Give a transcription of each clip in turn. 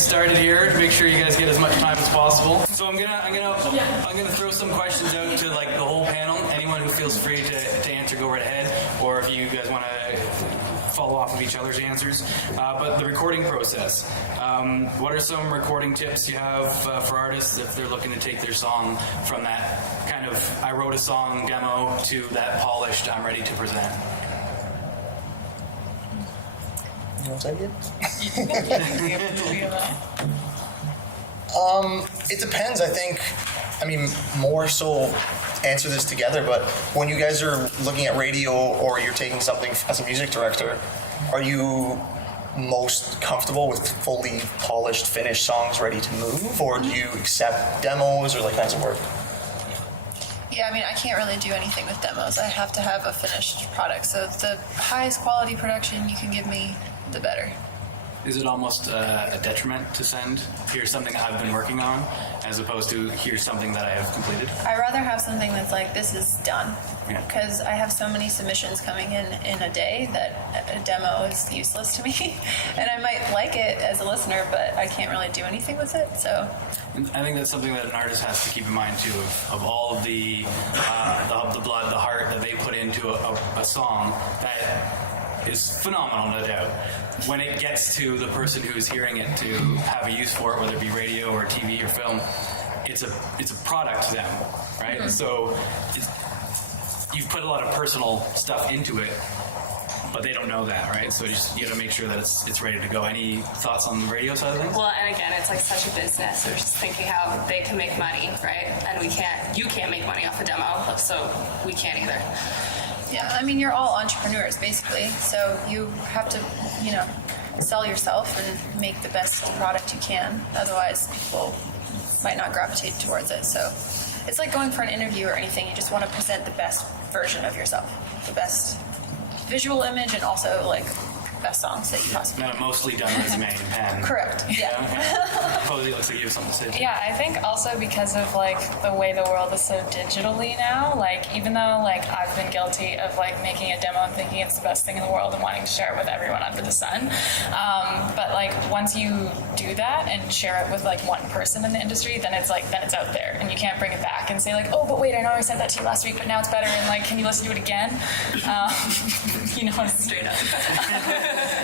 get started here to make sure you guys get as much time as possible. So I'm gonna throw some questions out to like the whole panel. Anyone who feels free to answer, go right ahead. Or if you guys want to follow off of each other's answers. But the recording process. What are some recording tips you have for artists if they're looking to take their song from that kind of I wrote a song demo to that polished I'm ready to present? You want to take it? It depends, I think. I mean, more so answer this together, but when you guys are looking at radio or you're taking something as a music director, are you most comfortable with fully polished, finished songs ready to move, or do you accept demos or like kinds of work? Yeah, I mean, I can't really do anything with demos. I have to have a finished product. So the highest quality production you can give me, the better. Is it almost a detriment to send, here's something I've been working on, as opposed to here's something that I have completed? I'd rather have something that's like, this is done. Yeah. Because I have so many submissions coming in a day that a demo is useless to me. And I might like it as a listener, but I can't really do anything with it, so. I think that's something that an artist has to keep in mind too, of all of the blood, the heart that they put into a song that is phenomenal, no doubt. When it gets to the person who is hearing it to have a use for it, whether it be radio or TV or film, it's a product to them, right? Mm-hmm. So you've put a lot of personal stuff into it, but they don't know that, right? So you got to make sure that it's ready to go. Any thoughts on the radio side of things? Well, and again, it's like such a business. They're just thinking how they can make money, right? And you can't make money off a demo, so we can't either. Yeah, I mean, you're all entrepreneurs, basically. So you have to, sell yourself and make the best product you can. Otherwise, people might not gravitate towards it. So it's like going for an interview or anything. You just want to present the best version of yourself, the best visual image, and also, like, best songs that you possibly Not a mostly done resume in pen. Correct, yeah. Posey looks like you have something to say. Yeah, I think also because of like the way the world is so digitally now, like even though like I've been guilty of like making a demo and thinking it's the best thing in the world and wanting to share it with everyone under the sun, but like once you do that and share it with like one person in the industry, then it's out there and you can't bring it back and say like, oh, but wait, I know I sent that to you last week, but now it's better, and like, can you listen to it again? Straight up.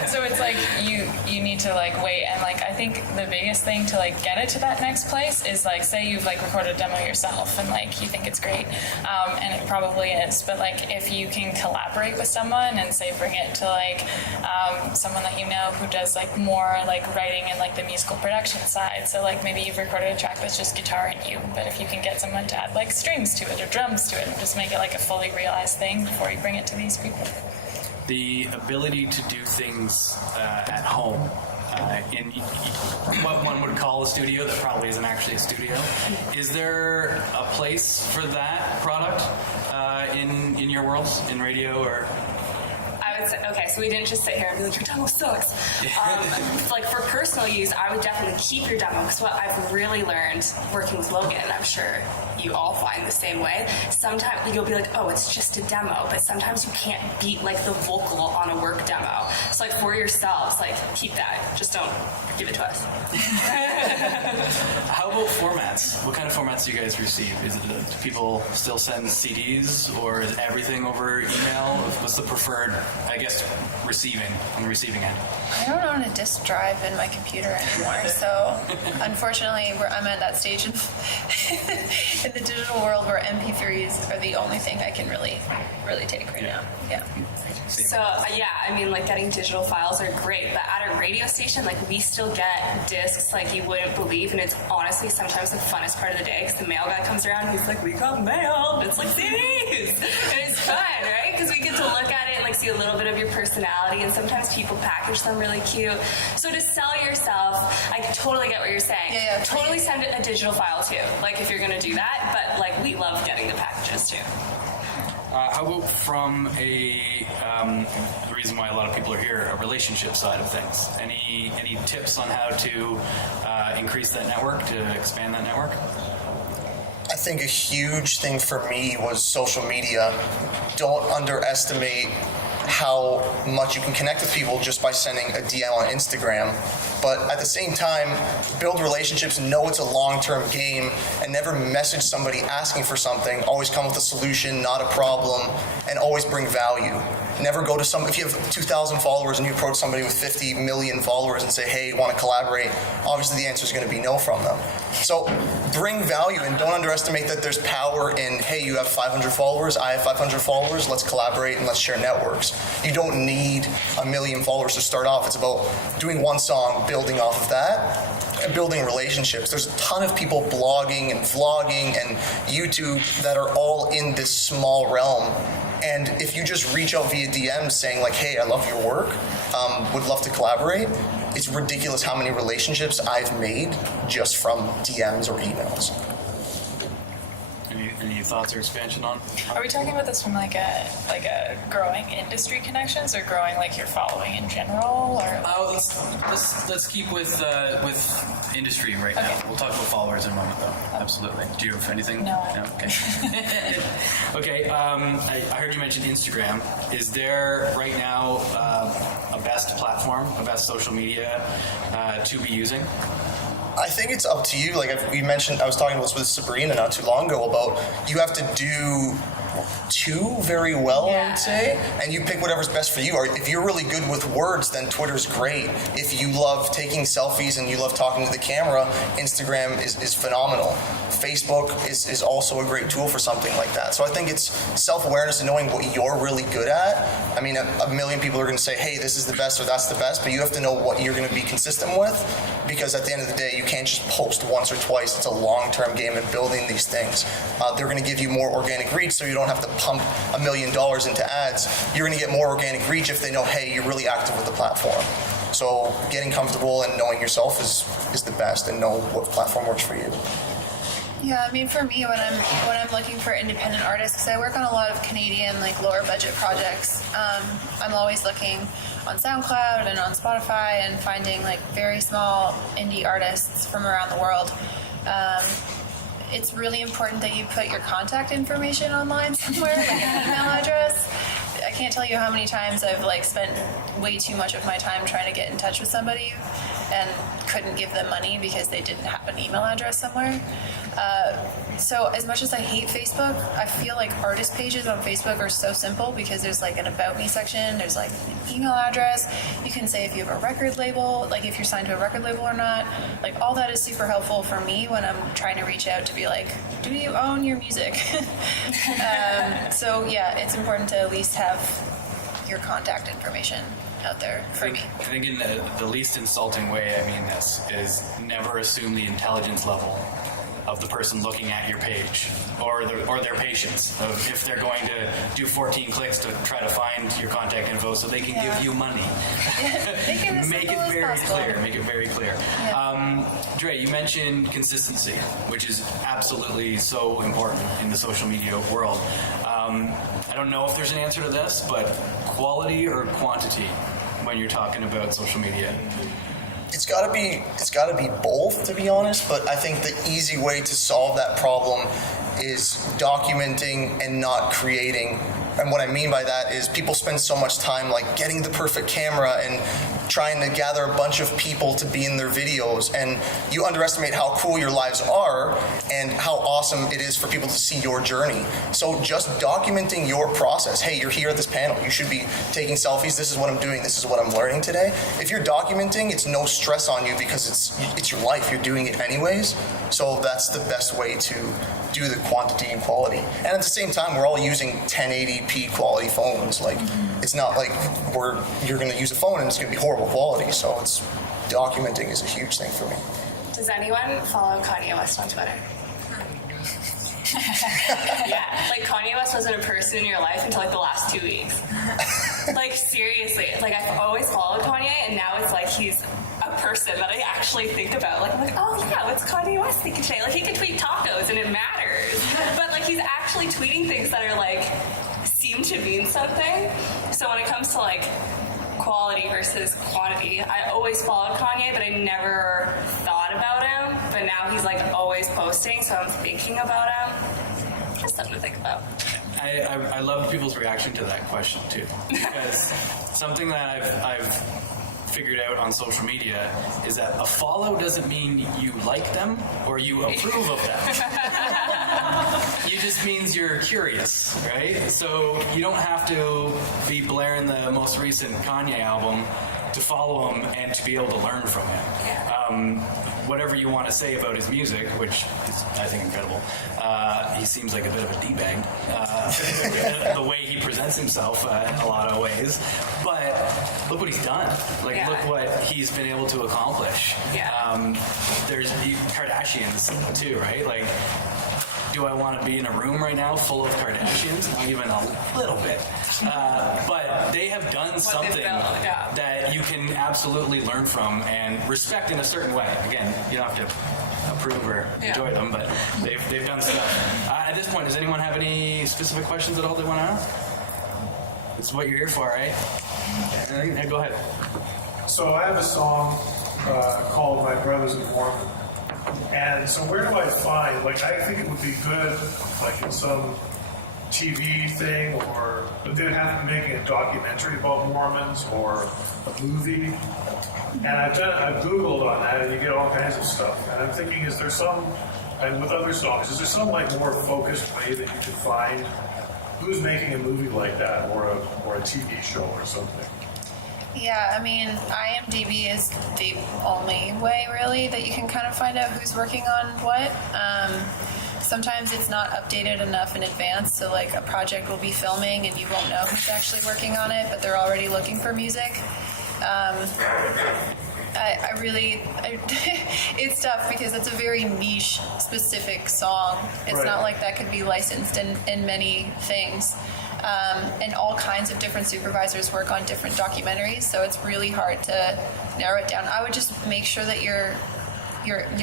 So it's like you need to like wait, and like I think the biggest thing to like get it to that next place is like, say you've like recorded a demo yourself and like you think it's great, and it probably is, but like if you can collaborate with someone and say bring it to like someone that you know who does like more like writing and like the musical production side, so like maybe you've recorded a track that's just guitar and you, but if you can get someone to add like strings to it or drums to it and just make it like a fully realized thing before you bring it to these people. The ability to do things at home in what one would call a studio that probably isn't actually a studio. Is there a place for that product in your worlds, in radio or? I would say, okay, so we didn't just sit here and be like, your demo sucks. Like for personal use, I would definitely keep your demo, because what I've really learned working with Logan, and I'm sure you all find the same way, sometimes you'll be like, oh, it's just a demo, but sometimes you can't beat like the vocal on a work demo. So like for yourselves, like keep that. Just don't give it to us. How about formats? What kind of formats do you guys receive? Do people still send CDs, or is everything over email? What's the preferred, I guess, on the receiving end? I don't own a disk drive in my computer anymore, so unfortunately I'm at that stage in the digital world where MP3s are the only thing I can really take right now. Yeah. So yeah, I mean, like getting digital files are great, but at a radio station, like we still get discs like you wouldn't believe, and it's honestly sometimes the funnest part of the day, because the mail guy comes around and he's like, we got mail, and it's like CDs, and it's fun, right? Because we get to look at it and like see a little bit of your personality, and sometimes people package them really cute. So to sell yourself, I totally get what you're saying. Yeah. Totally send a digital file too, like if you're gonna do that, but like we love getting the packages too. How about from the reason why a lot of people are here, a relationship side of things? Any tips on how to increase that network, to expand that network? I think a huge thing for me was social media. Don't underestimate how much you can connect with people just by sending a DM on Instagram. But at the same time, build relationships, know it's a long-term game, and never message somebody asking for something. Always come with a solution, not a problem, and always bring value. Never go to if you have 2,000 followers and you approach somebody with 50 million followers and say, hey, want to collaborate? Obviously the answer is going to be no from them. So bring value, and don't underestimate that there's power in, hey, you have 500 followers, I have 500 followers, let's collaborate and let's share networks. You don't need 1 million followers to start off. It's about doing one song, building off of that, and building relationships. There's a ton of people blogging and vlogging and YouTube that are all in this small realm. And if you just reach out via DMs saying like, hey, I love your work, would love to collaborate, it's ridiculous how many relationships I've made just from DMs or emails. Any thoughts or expansion on? Are we talking about this from like a growing industry connections, or growing like your following in general, or? Let's keep with industry right now. We'll talk about followers in a moment, though. Absolutely. Do you have anything? No. Okay. Okay. I heard you mention Instagram. Is there right now a best platform, a best social media to be using? I think it's up to you. Like we mentioned, I was talking about this with Sabrina not too long ago about you have to do two very well, I would say, and you pick whatever's best for you. Or if you're really good with words, then Twitter's great. If you love taking selfies and you love talking to the camera, Instagram is phenomenal. Facebook is also a great tool for something like that. So I think it's self-awareness and knowing what you're really good at. I mean, a million people are going to say, hey, this is the best or that's the best, but you have to know what you're going to be consistent with, because at the end of the day, you can't just post once or twice. It's a long-term game in building these things. They're going to give you more organic reach, so you don't have to pump $1 million into ads. You're going to get more organic reach if they know, hey, you're really active with the platform. So getting comfortable and knowing yourself is the best, and know what platform works for you. Yeah, I mean, for me, when I'm looking for independent artists, because I work on a lot of Canadian like lower budget projects, I'm always looking on SoundCloud and on Spotify and finding like very small indie artists from around the world. It's really important that you put your contact information online somewhere, like an email address. I can't tell you how many times I've like spent way too much of my time trying to get in touch with somebody and couldn't give them money because they didn't have an email address somewhere. So as much as I hate Facebook, I feel like artist pages on Facebook are so simple, because there's like an about me section, there's like an email address, you can say if you have a record label, like if you're signed to a record label or not, like all that is super helpful for me when I'm trying to reach out to be like, do you own your music? So yeah, it's important to at least have your contact information out there for me. I think in the least insulting way I mean this is never assume the intelligence level of the person looking at your page, or their patience of if they're going to do 14 clicks to try to find your contact info so they can give you money. Make it very clear. Make it very clear. Yeah. Dre, you mentioned consistency, which is absolutely so important in the social media world. I don't know if there's an answer to this, but quality or quantity when you're talking about social media? It's got to be both, to be honest, but I think the easy way to solve that problem is documenting and not creating. And what I mean by that is people spend so much time like getting the perfect camera and trying to gather a bunch of people to be in their videos, and you underestimate how cool your lives are and how awesome it is for people to see your journey. So just documenting your process. Hey, you're here at this panel. You should be taking selfies. This is what I'm doing. This is what I'm learning today. If you're documenting, it's no stress on you because it's your life. You're doing it anyways. So that's the best way to do the quantity and quality. And at the same time, we're all using 1080p quality phones. Like, it's not like you're going to use a phone and it's going to be horrible quality. So it's documenting is a huge thing for me. Does anyone follow Kanye West on Twitter? Yeah, like Kanye West wasn't a person in your life until like the last 2 weeks. Like seriously, like I've always followed Kanye, and now it's like he's a person that I actually think about. Like I'm like, oh yeah, what's Kanye West thinking today? Like he can tweet tacos and it matters, but like he's actually tweeting things that are like seem to mean something. So when it comes to like quality versus quantity, I always followed Kanye, but I never thought about him. But now he's like always posting, so I'm thinking about him. Just something to think about. I love people's reaction to that question too, because something that I've figured out on social media is that a follow doesn't mean you like them or you approve of them. It just means you're curious, right? So you don't have to be blaring the most recent Kanye album to follow him and to be able to learn from him. Whatever you want to say about his music, which is, I think, incredible. He seems like a bit of a D-bag, the way he presents himself in a lot of ways. But look what he's done. Like, look what he's been able to accomplish. There's Kardashians, too, right? Like, do I want to be in a room right now full of Kardashians? Not even a little bit. But they have done something that you can absolutely learn from and respect in a certain way. Again, you don't have to approve or enjoy them, but they've done stuff. At this point, does anyone have any specific questions at all they want to ask? This is what you're here for, right? Yeah, go ahead. So I have a song called My Brothers in Mormon. And so where do I find, like, I think it would be good, like, in some TV thing, or they'd have to be making a documentary about Mormons or a movie. And I've Googled on that, and you get all kinds of stuff. And I'm thinking, is there some, and with other songs, is there some, like, more focused way that you can find who's making a movie like that, or a TV show or something? Yeah, I mean, IMDb is the only way, really, that you can kind of find out who's working on what. Sometimes it's not updated enough in advance, so like a project will be filming and you won't know who's actually working on it, but they're already looking for music. It's tough because it's a very niche, specific song. It's not like that could be licensed in many things. And all kinds of different supervisors work on different documentaries, so it's really hard to narrow it down. I would just make sure that your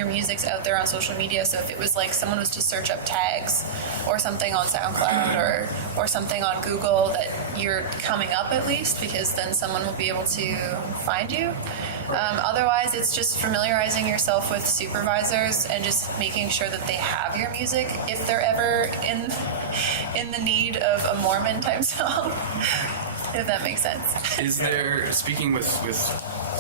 music's out there on social media. So if it was like someone was to search up tags or something on SoundCloud or something on Google, that you're coming up at least, because then someone will be able to find you. Otherwise, it's just familiarizing yourself with supervisors and just making sure that they have your music if they're ever in the need of a Mormon type song, if that makes sense. Is there, speaking with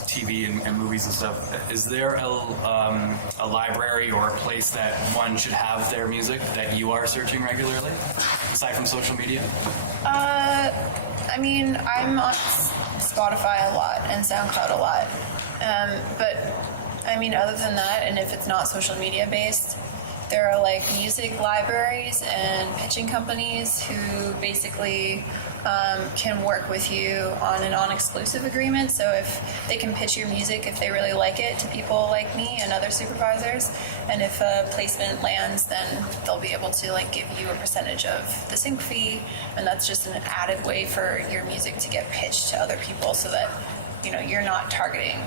TV and movies and stuff, is there a library or a place that one should have their music that you are searching regularly, aside from social media? I mean, I'm on Spotify a lot and SoundCloud a lot. But I mean, other than that, and if it's not social media based, there are like music libraries and pitching companies who basically can work with you on a non-exclusive agreement. So if they can pitch your music, if they really like it, to people like me and other supervisors, and if a placement lands, then they'll be able to like give you a percentage of the sync fee, and that's just an added way for your music to get pitched to other people, so that you're not targeting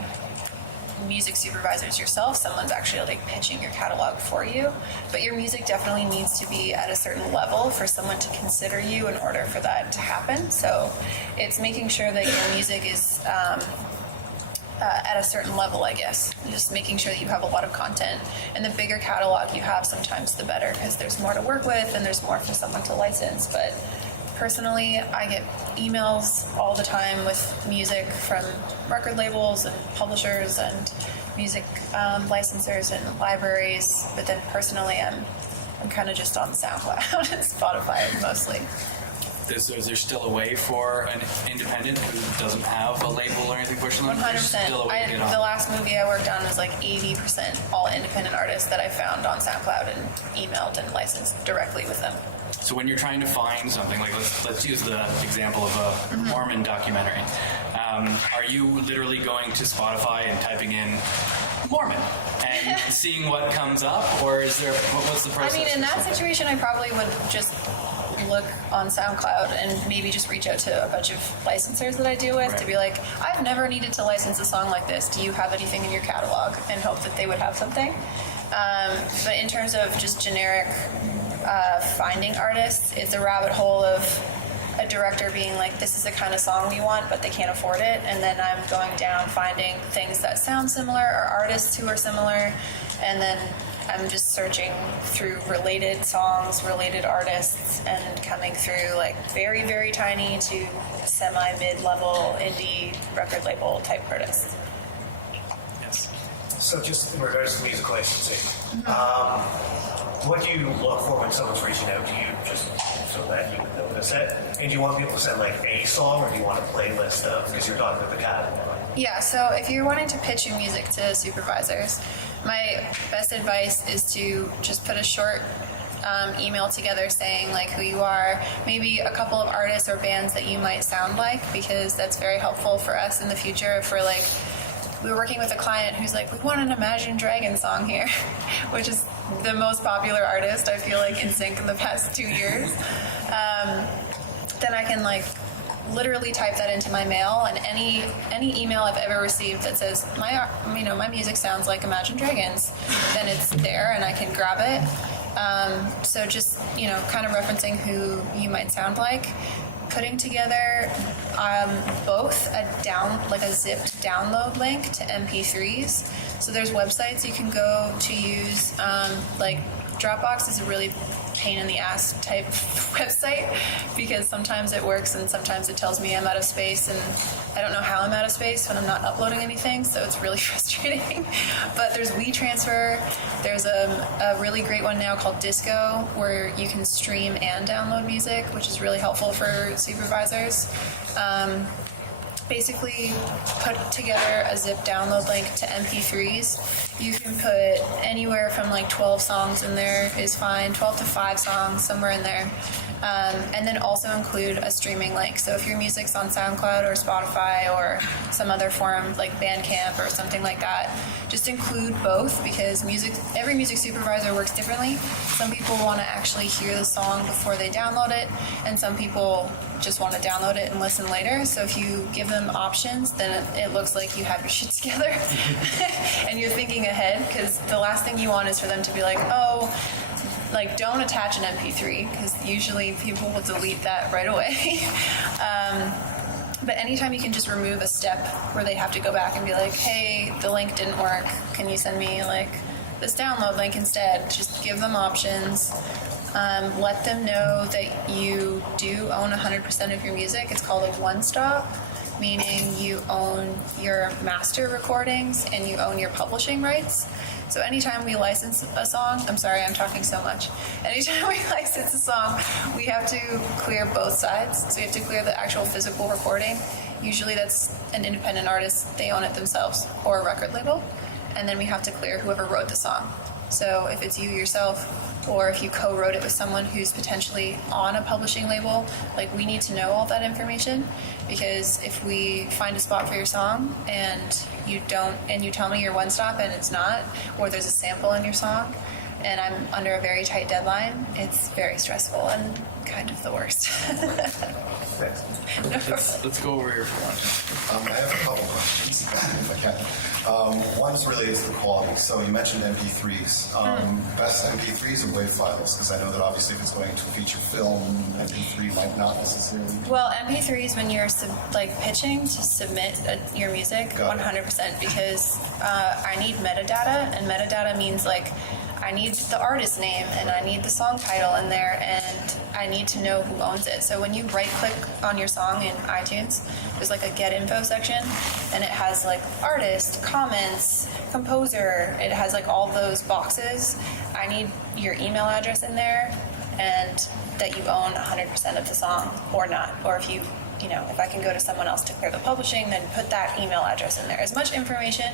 music supervisors yourself. Someone's actually like pitching your catalog for you, but your music definitely needs to be at a certain level for someone to consider you in order for that to happen. So it's making sure that your music is at a certain level, I guess. Just making sure that you have a lot of content, and the bigger catalog you have, sometimes the better, because there's more to work with and there's more for someone to license. But personally, I get emails all the time with music from record labels and publishers and music licensors and libraries. But then personally, I'm kind of just on SoundCloud and Spotify mostly. Is there still a way for an independent who doesn't have a label or anything pushing them? 100%. The last movie I worked on was like 80% all independent artists that I found on SoundCloud and emailed and licensed directly with them. So when you're trying to find something, like let's use the example of a Mormon documentary, are you literally going to Spotify and typing in Mormon and seeing what comes up, or is there what's the process? I mean, in that situation, I probably would just look on SoundCloud and maybe just reach out to a bunch of licensors that I deal with to be like, I've never needed to license a song like this. Do you have anything in your catalog? And hope that they would have something. But in terms of just generic finding artists, it's a rabbit hole of a director being like, this is the kind of song we want, but they can't afford it. And then I'm going down finding things that sound similar or artists who are similar, and then I'm just searching through related songs, related artists, and coming through like very, very tiny to semi-mid-level indie record label type artists. Yes. So just in regards to music licensing, what do you look for when someone's reaching out to you, just so that you can notice it? And do you want people to send like a song, or do you want a playlist of, because you're talking about the catalog? Yeah, so if you're wanting to pitch your music to supervisors, my best advice is to just put a short email together saying like who you are, maybe a couple of artists or bands that you might sound like, because that's very helpful for us in the future. If we're like, we were working with a client who's like, we want an Imagine Dragons song here, which is the most popular artist, I feel like, in sync in the past 2 years. Then I can like literally type that into my mail, and any email I've ever received that says my music sounds like Imagine Dragons, then it's there and I can grab it. So just kind of referencing who you might sound like, putting together both a zipped download link to MP3s. So there's websites you can go to use, like Dropbox is a really pain in the ass type website, because sometimes it works and sometimes it tells me I'm out of space, and I don't know how I'm out of space when I'm not uploading anything, so it's really frustrating. But there's WeTransfer. There's a really great one now called Disco, where you can stream and download music, which is really helpful for supervisors. Basically put together a zip download link to MP3s. You can put anywhere from like 12 songs in there is fine, 12 to 5 songs, somewhere in there. And then also include a streaming link. So if your music's on SoundCloud or Spotify or some other forum like Bandcamp or something like that, just include both, because every music supervisor works differently. Some people want to actually hear the song before they download it, and some people just want to download it and listen later. So if you give them options, then it looks like you have your shit together and you're thinking ahead, because the last thing you want is for them to be like, oh, like, don't attach an MP3, because usually people will delete that right away. But anytime you can just remove a step where they have to go back and be like, hey, the link didn't work, can you send me like this download link instead? Just give them options. Let them know that you do own 100% of your music. It's called a one-stop, meaning you own your master recordings and you own your publishing rights. So anytime we license a song, I'm sorry, I'm talking so much. Anytime we license a song, we have to clear both sides. So we have to clear the actual physical recording. Usually that's an independent artist, they own it themselves, or a record label. And then we have to clear whoever wrote the song. So if it's you yourself, or if you co-wrote it with someone who's potentially on a publishing label, like, we need to know all that information, because if we find a spot for your song and you tell me you're one stop and it's not, or there's a sample in your song and I'm under a very tight deadline, it's very stressful and kind of the worst. Let's go over here for lunch. I have a couple questions, if I can. One's related to the quality. So you mentioned MP3s. Best MP3s or WAV files? Because I know that obviously if it's going to feature film, MP3 might not necessarily. Well, MP3s, when you're pitching to submit your music, 100%, because I need metadata, and metadata means like I need the artist name and I need the song title in there, and I need to know who owns it. So when you right click on your song in iTunes, there's like a get info section, and it has like artist, comments, composer, it has like all those boxes. I need your email address in there, and that you own 100% of the song or not. Or if if I can go to someone else to clear the publishing, then put that email address in there. As much information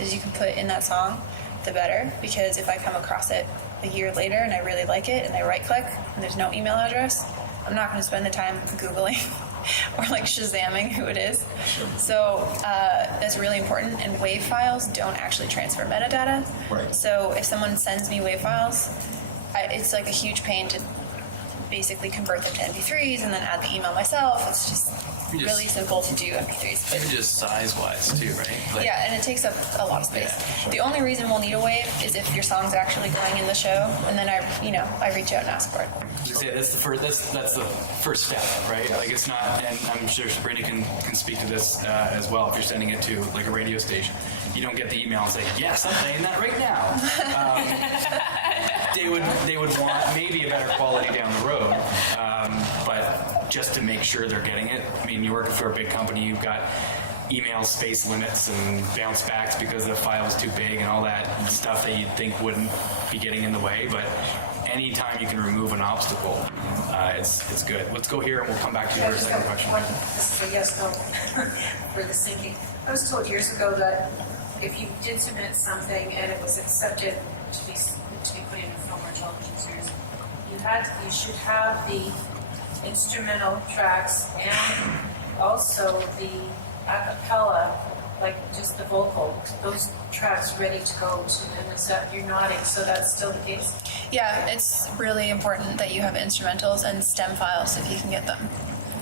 as you can put in that song, the better, because if I come across it a year later and I really like it and I right click and there's no email address, I'm not going to spend the time Googling or like Shazamming who it is. So that's really important, and WAV files don't actually transfer metadata. Right. So if someone sends me WAV files, it's like a huge pain to basically convert them to MP3s and then add the email myself. It's just really simple to do MP3s. Even just size-wise too, right? Like, Yeah, and it takes up a lot of space. Yeah, sure. The only reason we'll need a WAV is if your song's actually going in the show, and then I reach out and ask for it. That's the first step, right? Like, it's not, and I'm sure Sabrina can speak to this as well. If you're sending it to like a radio station, you don't get the email and say, "Yes, I'm playing that right now." just to make sure they're getting it. I mean, you're working for a big company, you've got email space limits and bounce backs because the file is too big and all that stuff that you'd think wouldn't be getting in the way. But anytime you can remove an obstacle, it's good. Let's go here and we'll come back to your second question. This is a yes, no for the sinking. I was told years ago that if you did submit something and it was accepted to be put in a film or television series, you should have the instrumental tracks and also the a cappella, like just the vocal, those tracks ready to go to them. Is that, you're nodding, so that's still the case? Yeah, it's really important that you have instrumentals and stem files if you can get them.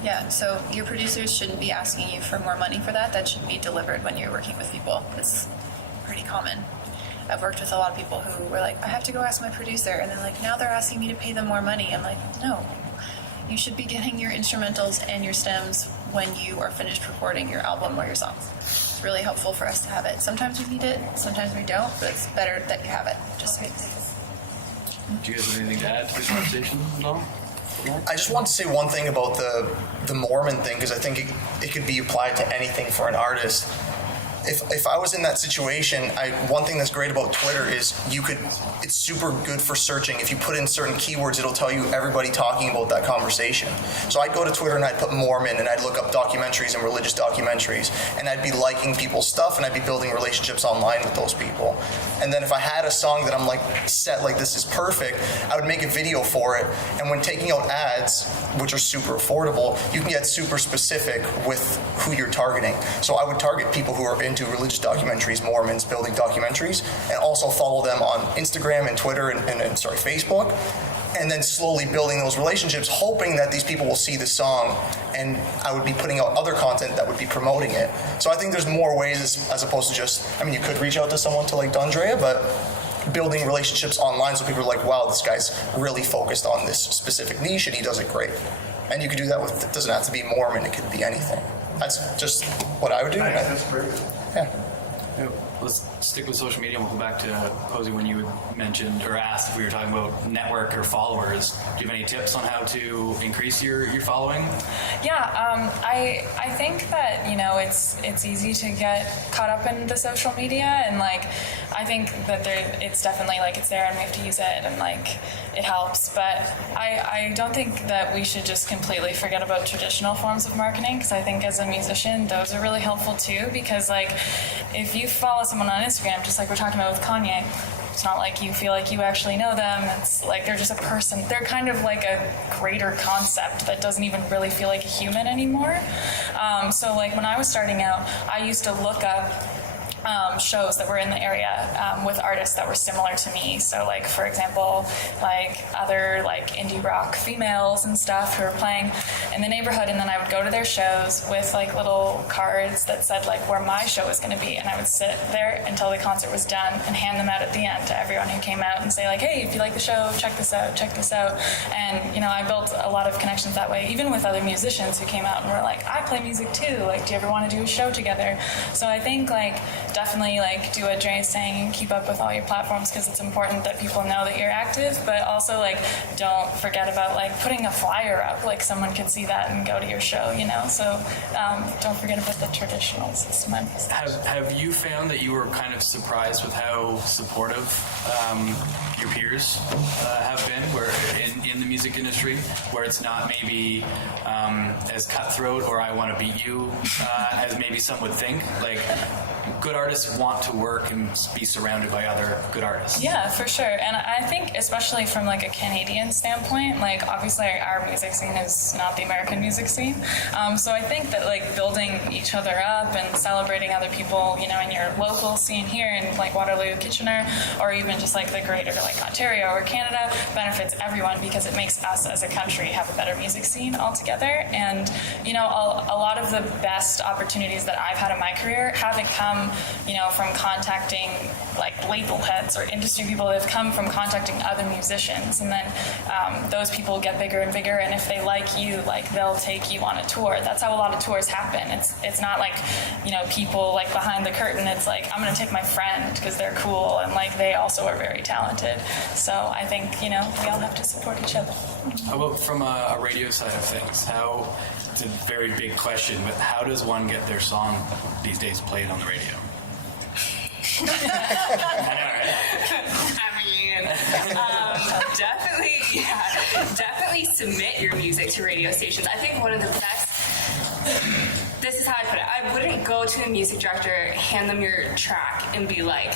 Yeah, so your producers shouldn't be asking you for more money for that. That should be delivered when you're working with people. It's pretty common. I've worked with a lot of people who were like, I have to go ask my producer, and they're like, now they're asking me to pay them more money. I'm like, no, you should be getting your instrumentals and your stems when you are finished recording your album or your songs. It's really helpful for us to have it. Sometimes we need it, sometimes we don't, but it's better that you have it. Just Do you guys have anything to add to the conversation at all? I just want to say one thing about the Mormon thing, because I think it could be applied to anything for an artist. If I was in that situation, one thing that's great about Twitter is it's super good for searching. If you put in certain keywords, it'll tell you everybody talking about that conversation. So I'd go to Twitter and I'd put Mormon and I'd look up documentaries and religious documentaries, and I'd be liking people's stuff and I'd be building relationships online with those people. And then if I had a song that I'm like set like this is perfect, I would make a video for it. And when taking out ads, which are super affordable, you can get super specific with who you're targeting. So I would target people who are into religious documentaries, Mormons building documentaries, and also follow them on Instagram and Twitter and Facebook, and then slowly building those relationships, hoping that these people will see the song, and I would be putting out other content that would be promoting it. So I think there's more ways as opposed to just, I mean, you could reach out to someone to like Dondrea, but building relationships online so people are like, wow, this guy's really focused on this specific niche and he does it great. And you could do that with, it doesn't have to be Mormon, it could be anything. That's just what I would do. I think that's great. Yeah. Let's stick with social media and we'll go back to POESY when you mentioned or asked if we were talking about network or followers. Do you have any tips on how to increase your following? Yeah, I think that, you know, it's easy to get caught up in the social media, and like I think that it's definitely like it's there and we have to use it and like it helps, but I don't think that we should just completely forget about traditional forms of marketing, because I think as a musician those are really helpful too, because like if you follow someone on Instagram, just like we're talking about with Kanye, it's not like you feel like you actually know them. It's like they're just a person. They're kind of like a greater concept that doesn't even really feel like a human anymore. So like when I was starting out, I used to look up shows that were in the area with artists that were similar to me. So like, for example, like other like indie rock females and stuff who were playing in the neighborhood, and then I would go to their shows with like little cards that said like where my show was going to be, and I would sit there until the concert was done and hand them out at the end to everyone who came out and say like, hey, if you like the show, check this out. And you know, I built a lot of connections that way, even with other musicians who came out and were like, I play music too, like do you ever want to do a show together? So I think like definitely like do what Dre is saying and keep up with all your platforms, because it's important that people know that you're active, but also like don't forget about like putting a flyer up, like someone could see that and go to your show, you know. So don't forget about the traditional system. Have you found that you were kind of surprised with how supportive your peers have been where in the music industry, where it's not maybe as cutthroat or I want to beat you as maybe some would think? Like good artists want to work and be surrounded by other good artists. Yeah, for sure. And I think especially from like a Canadian standpoint, like obviously our music scene is not the American music scene. So I think that like building each other up and celebrating other people, you know, in your local scene here in like Waterloo, Kitchener, or even just like the greater like Ontario or Canada benefits everyone, because it makes us as a country have a better music scene altogether. And, you know, a lot of the best opportunities that I've had in my career haven't come, you know, from contacting like label heads or industry people that have come from contacting other musicians, and then those people get bigger and bigger, and if they like you, like they'll take you on a tour. That's how a lot of tours happen. It's not like, you know, people like behind the curtain. It's like, I'm gonna take my friend because they're cool and like they also are very talented. So I think, you know, we all have to support each other. How about from a radio side of things? It's a very big question, but how does one get their song these days played on the radio? Definitely submit your music to radio stations. I think one of the best, this is how I put it, I wouldn't go to a music director, hand them your track and be like,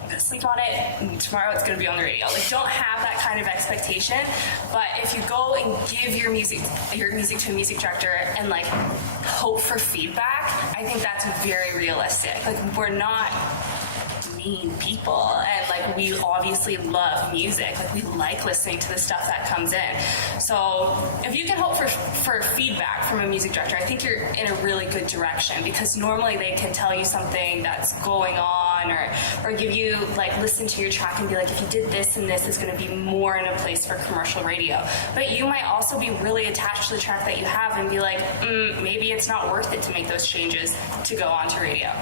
I'm gonna sleep on it, and tomorrow it's gonna be on the radio. Like, don't have that kind of expectation, but if you go and give your music to a music director and like hope for feedback, I think that's very realistic. Like, we're not mean people, and like we obviously love music, like we like listening to the stuff that comes in. So if you can hope for feedback from a music director, I think you're in a really good direction, because normally they can tell you something that's going on, or give you, like, listen to your track and be like, if you did this and this, is going to be more in a place for commercial radio. But you might also be really attached to the track that you have and be like, maybe it's not worth it to make those changes to go onto radio.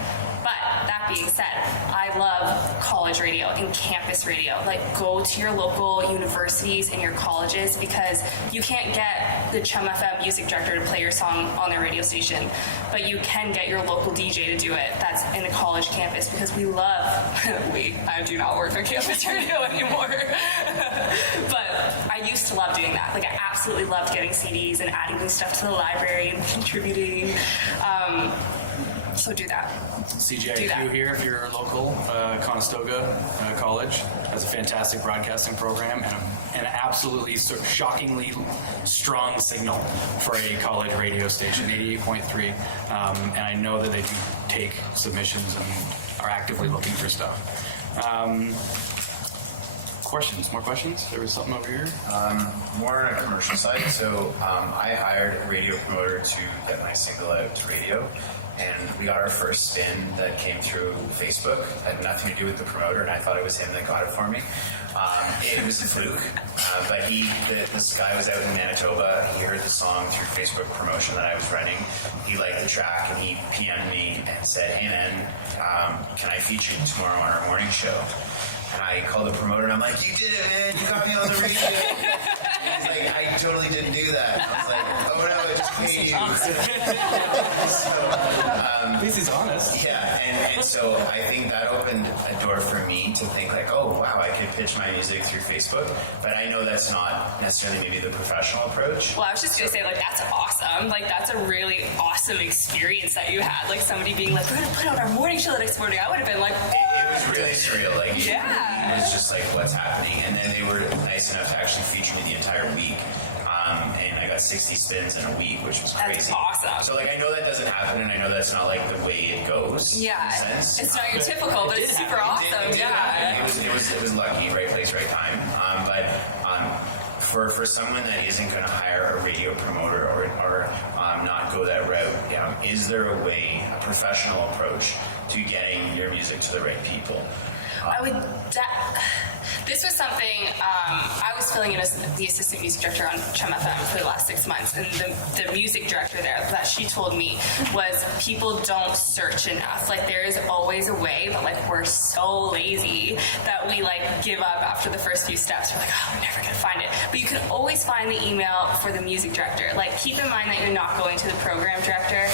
But that being said, I love college radio and campus radio. Like, go to your local universities and your colleges, because you can't get the Chum FM music director to play your song on their radio station, but you can get your local DJ to do it that's in a college campus, because we love, I do not work on campus radio anymore, but I used to love doing that. Like, I absolutely loved getting CDs and adding new stuff to the library and contributing. So do that. CGIQ here, if you're local, Conestoga College has a fantastic broadcasting program and an absolutely shockingly strong signal for a college radio station, 88.3. And I know that they do take submissions and are actively looking for stuff. Questions? More questions? There was something over here. More on a commercial side. So I hired a radio promoter to get my single out to radio. And we got our first spin that came through Facebook. It had nothing to do with the promoter, and I thought it was him that got it for me. It was a fluke, but this guy was out in Manitoba. He heard the song through Facebook promotion that I was running. He liked the track, and he PM'd me and said, "Hey man, can I feature you tomorrow on our morning show?" And I called the promoter, and I'm like, "You did it, man! You got me on the radio." He's like, "I totally didn't do that." And I was like, "Oh no, I just paid you." At least he's honest. Yeah, and so I think that opened a door for me to think like, oh wow, I could pitch my music through Facebook, but I know that's not necessarily maybe the professional approach. Well, I was just gonna say, like, that's awesome. Like, that's a really awesome experience that you had. Like, somebody being like, "We're gonna put out our morning show the next morning." I would have been like, It was really surreal. Like, yeah. it was just like, what's happening? And then they were nice enough to actually feature me the entire week. And I got 60 spins in a week, which was crazy. That's awesome. So, like, I know that doesn't happen, and I know that's not, like, the way it goes. Yeah. In a sense. It's not your typical, but it's super awesome. Yeah. It was lucky, right place, right time. But for someone that isn't going to hire a radio promoter or not go that route, is there a way, a professional approach to getting your music to the right people? I would. This was something I was filling in as the assistant music director on Chum FM for the last 6 months, and the music director there that she told me was people don't search enough. Like, there is always a way, but like, we're so lazy that we like give up after the first few steps. We're like, oh, we're never gonna find it. But you can always find the email for the music director. Like, keep in mind that you're not going to the program director.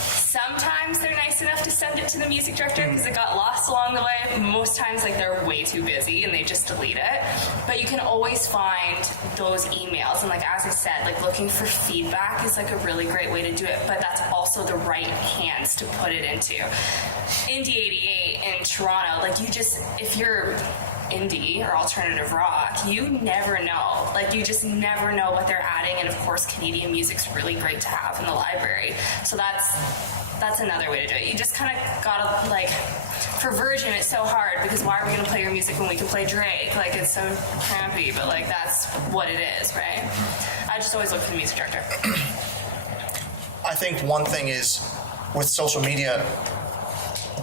Sometimes they're nice enough to send it to the music director because it got lost along the way. Most times, like, they're way too busy and they just delete it. But you can always find those emails. And like, as I said, like, looking for feedback is like a really great way to do it. But that's also the right hands to put it into. Indie 88 in Toronto, like, you just, if you're indie or alternative rock, you never know. Like, you just never know what they're adding. And of course, Canadian music's really great to have in the library. So that's another way to do it. You just kind of gotta, like, for Virgin, it's so hard because why are we gonna play your music when we can play Drake? Like, it's so crampy, but like, that's what it is, right? I just always look for the music director. I think one thing is with social media,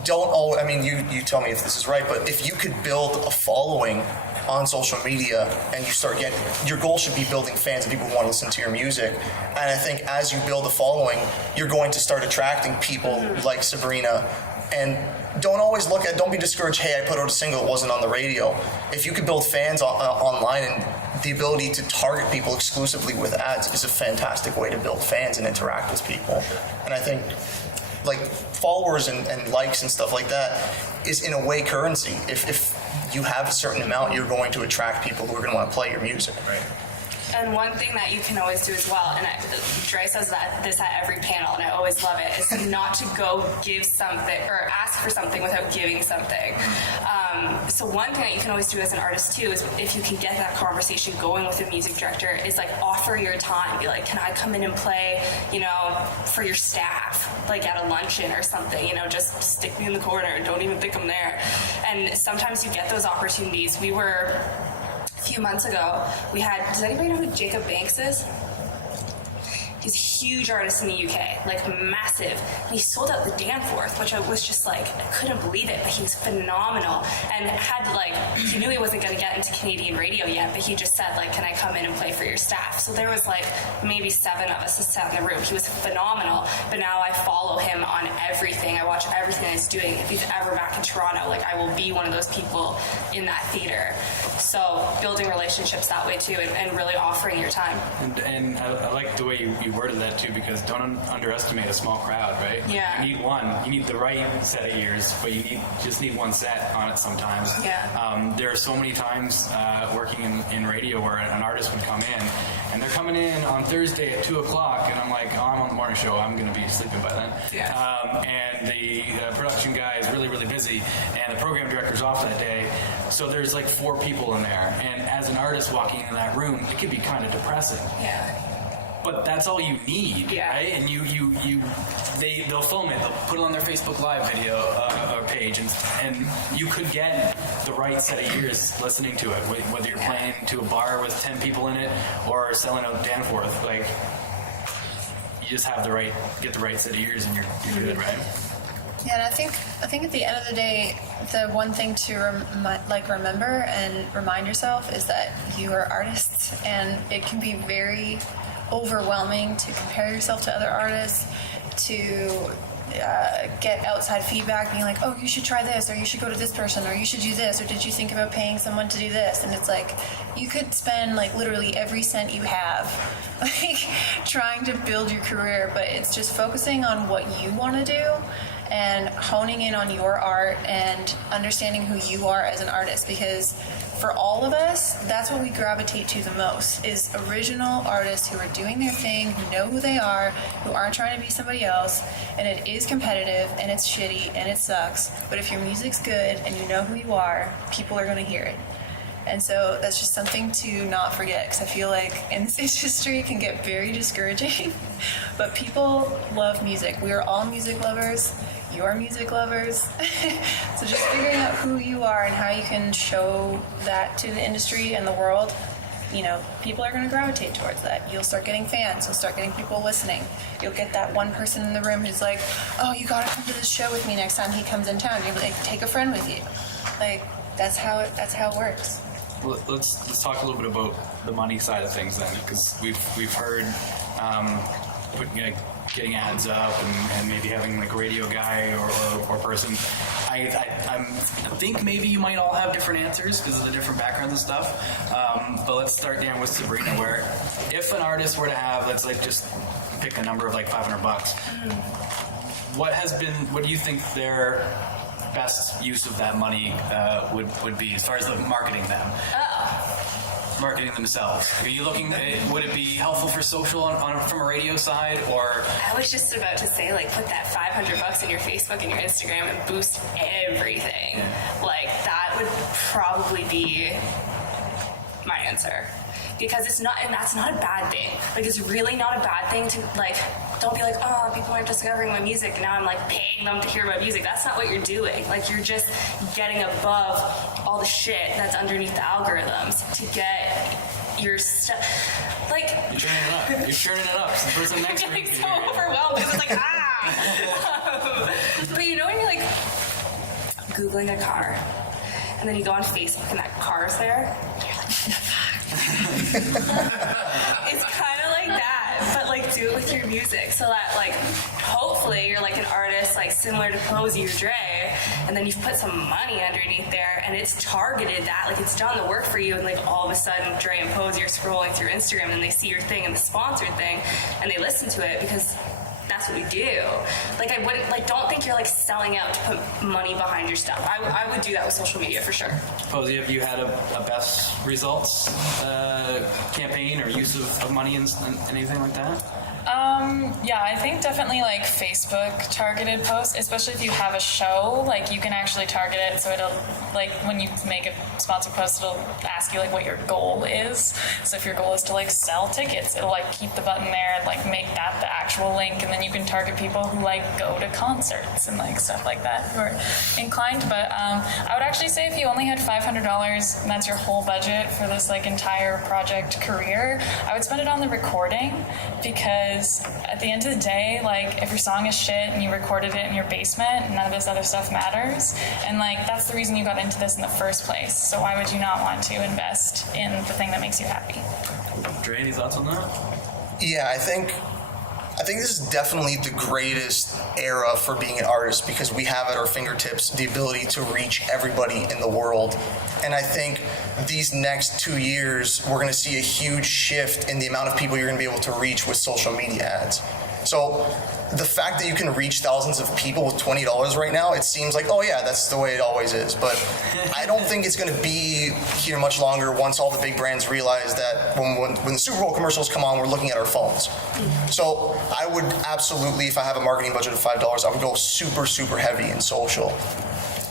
I mean, you tell me if this is right, but if you could build a following on social media and you start getting, your goal should be building fans and people who want to listen to your music. And I think as you build a following, you're going to start attracting people like Sabrina. And don't be discouraged, hey, I put out a single, it wasn't on the radio. If you could build fans online, and the ability to target people exclusively with ads is a fantastic way to build fans and interact with people. And I think like followers and likes and stuff like that is in a way currency. If you have a certain amount, you're going to attract people who are going to want to play your music. Right. And one thing that you can always do as well, and Dre says this at every panel, and I always love it, is not to go give something or ask for something without giving something. So one thing that you can always do as an artist too is if you can get that conversation going with a music director is like offer your time. Be like, can I come in and play, for your staff, like at a luncheon or something, just stick me in the corner and don't even think I'm there. And sometimes you get those opportunities. A few months ago, does anybody know who Jacob Banks is? He's a huge artist in the UK, like massive. And he sold out the Danforth, which I was just like, I couldn't believe it, but he was phenomenal. And he knew he wasn't going to get into Canadian radio yet, but he just said, like, can I come in and play for your staff? So there was like maybe 7 of us that sat in the room. He was phenomenal, but now I follow him on everything. I watch everything he's doing. If he's ever back in Toronto, like I will be one of those people in that theater. So building relationships that way too, and really offering your time. And I like the way you worded that too, because don't underestimate a small crowd, right? Yeah. You need the right set of ears, but you just need one set on it sometimes. Yeah. There are so many times working in radio where an artist would come in, and they're coming in on Thursday at 2:00, and I'm like, oh, I'm on the morning show, I'm going to be sleeping by then. Yeah. And the production guy is really, really busy, and the program director's off that day, so there's like 4 people in there, and as an artist walking in that room, it could be kind of depressing. Yeah. But that's all you need, right? And they'll film it, they'll put it on their Facebook Live video or page, and you could get the right set of ears listening to it, whether you're playing to a bar with 10 people in it or selling out Danforth. Like, you just have get the right set of ears, and you're good, right? Yeah, and I think at the end of the day, the one thing to remember and remind yourself is that you are artists, and it can be very overwhelming to compare yourself to other artists, to get outside feedback, being like, oh, you should try this, or you should go to this person, or you should do this, or did you think about paying someone to do this? And it's like, you could spend like literally every cent you have like trying to build your career, but it's just focusing on what you want to do and honing in on your art and understanding who you are as an artist, because for all of us, that's what we gravitate to the most, is original artists who are doing their thing, who know who they are, who aren't trying to be somebody else. And it is competitive, and it's shitty, and it sucks, but if your music's good and you know who you are, people are going to hear it. And so that's just something to not forget, because I feel like in this industry it can get very discouraging, but people love music. We are all music lovers. You are music lovers. So just figuring out who you are and how you can show that to the industry and the world, people are going to gravitate towards that. You'll start getting fans. You'll start getting people listening. You'll get that one person in the room who's like, oh, you got to come to this show with me next time he comes in town. You're like, take a friend with you. Like, that's how it works. Well, let's talk a little bit about the money side of things then, because we've heard getting ads up and maybe having like a radio guy or person. I think maybe you might all have different answers because of the different backgrounds and stuff. But let's start down with Sabrina, where if an artist were to have, let's like just pick a number of like $500, what do you think their best use of that money would be as far as the marketing them? Marketing themselves. Are you looking? Would it be helpful for social from a radio side, or? I was just about to say, like, put that $500 in your Facebook and your Instagram and boost everything. Yeah. Like, that would probably be my answer, because it's not, and that's not a bad thing. Like, it's really not a bad thing to like. Don't be like, oh, people aren't discovering my music, and now I'm like paying them to hear my music. That's not what you're doing. Like, you're just getting above all the shit that's underneath the algorithms to get your stuff. Like, you're turning it up. You're turning it up. So the person next to I'm you getting so overwhelmed because it's like, but when you're like Googling a car, and then you go on Facebook and that car's there. And you're like, it's kind of like that, but like do it with your music, so that like hopefully you're like an artist like similar to POESY or Dre, and then you've put some money underneath there, and it's targeted that, like it's done the work for you, and like all of a sudden Dre and POESY are scrolling through Instagram and they see your thing and the sponsored thing, and they listen to it because that's what we do. Like I wouldn't, like don't think you're like selling out to put money behind your stuff. I would do that with social media for sure. POESY, have you had a best results campaign or use of money and anything like that? Yeah, I think definitely like Facebook targeted posts, especially if you have a show, like you can actually target it. So it'll, like when you make a sponsored post, it'll ask you like what your goal is. So if your goal is to like sell tickets, it'll like keep the button there and like make that the actual link. And then you can target people who like go to concerts and like stuff like that who are inclined. But I would actually say if you only had $500 and that's your whole budget for this like entire project career, I would spend it on the recording, because at the end of the day, like if your song is shit and you recorded it in your basement, none of this other stuff matters. And like that's the reason you got into this in the first place. So why would you not want to invest in the thing that makes you happy? Dre, any thoughts on that? Yeah, I think this is definitely the greatest era for being an artist, because we have at our fingertips the ability to reach everybody in the world. And I think these next 2 years, we're going to see a huge shift in the amount of people you're going to be able to reach with social media ads. So the fact that you can reach thousands of people with $20 right now, it seems like, oh yeah, that's the way it always is. But I don't think it's going to be here much longer once all the big brands realize that when the Super Bowl commercials come on, we're looking at our phones. So I would absolutely, if I have a marketing budget of $5, I would go super, super heavy in social.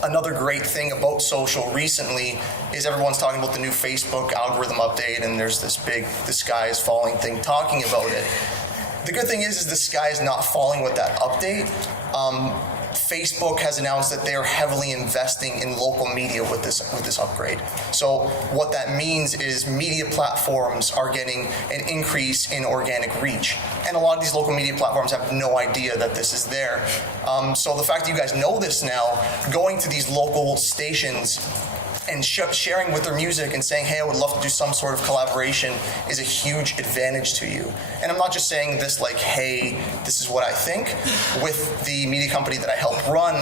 Another great thing about social recently is everyone's talking about the new Facebook algorithm update, and there's this big "the sky is falling" thing talking about it. The good thing is the sky is not falling with that update. Facebook has announced that they're heavily investing in local media with this upgrade. So what that means is media platforms are getting an increase in organic reach. And a lot of these local media platforms have no idea that this is there. So the fact that you guys know this now, going to these local stations and sharing with their music and saying, hey, I would love to do some sort of collaboration, is a huge advantage to you. And I'm not just saying this like, hey, this is what I think. With the media company that I help run,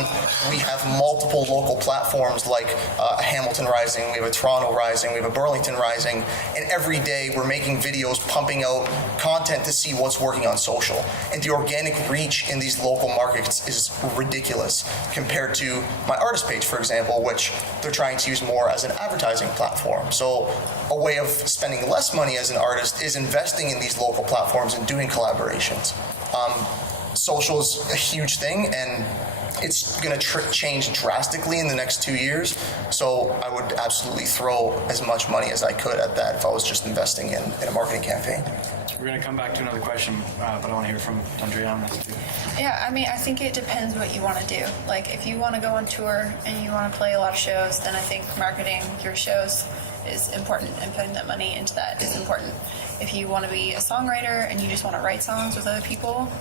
we have multiple local platforms like a Hamilton Rising, we have a Toronto Rising, we have a Burlington Rising, and every day we're making videos, pumping out content to see what's working on social. And the organic reach in these local markets is ridiculous compared to my artist page, for example, which they're trying to use more as an advertising platform. So a way of spending less money as an artist is investing in these local platforms and doing collaborations. Social is a huge thing, and it's going to change drastically in the next 2 years. So I would absolutely throw as much money as I could at that if I was just investing in a marketing campaign. We're going to come back to another question, but I want to hear from Dondrea on this too. Yeah, I mean, I think it depends what you want to do. Like, if you want to go on tour and you want to play a lot of shows, then I think marketing your shows is important, and putting that money into that is important. If you want to be a songwriter and you just want to write songs with other people,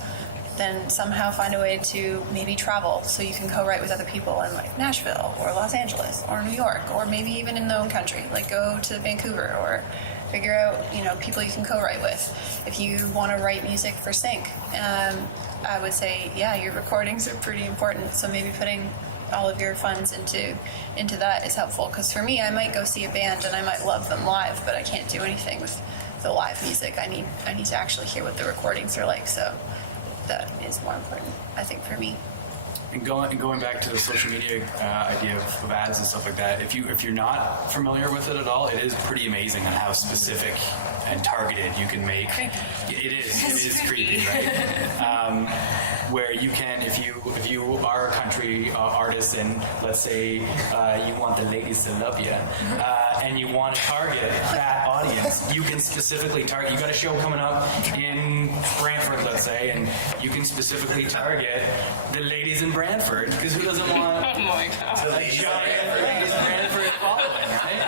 then somehow find a way to maybe travel so you can co-write with other people in like Nashville or Los Angeles or New York, or maybe even in the own country, like go to Vancouver, or figure out, people you can co-write with. If you want to write music for sync, I would say, yeah, your recordings are pretty important. So maybe putting all of your funds into that is helpful. Because for me, I might go see a band and I might love them live, but I can't do anything with the live music. I need to actually hear what the recordings are like. So that is more important, I think, for me. And going back to the social media idea of ads and stuff like that, if you're not familiar with it at all, it is pretty amazing on how specific and targeted you can make. It is creepy, right? Where you can, if you are a country artist, and let's say you want the ladies to love you, and you want to target that audience, you can specifically target. You got a show coming up in Brantford, let's say, and you can specifically target the ladies in Brantford, because who doesn't want Oh my God. a giant ladies in Brantford following, right?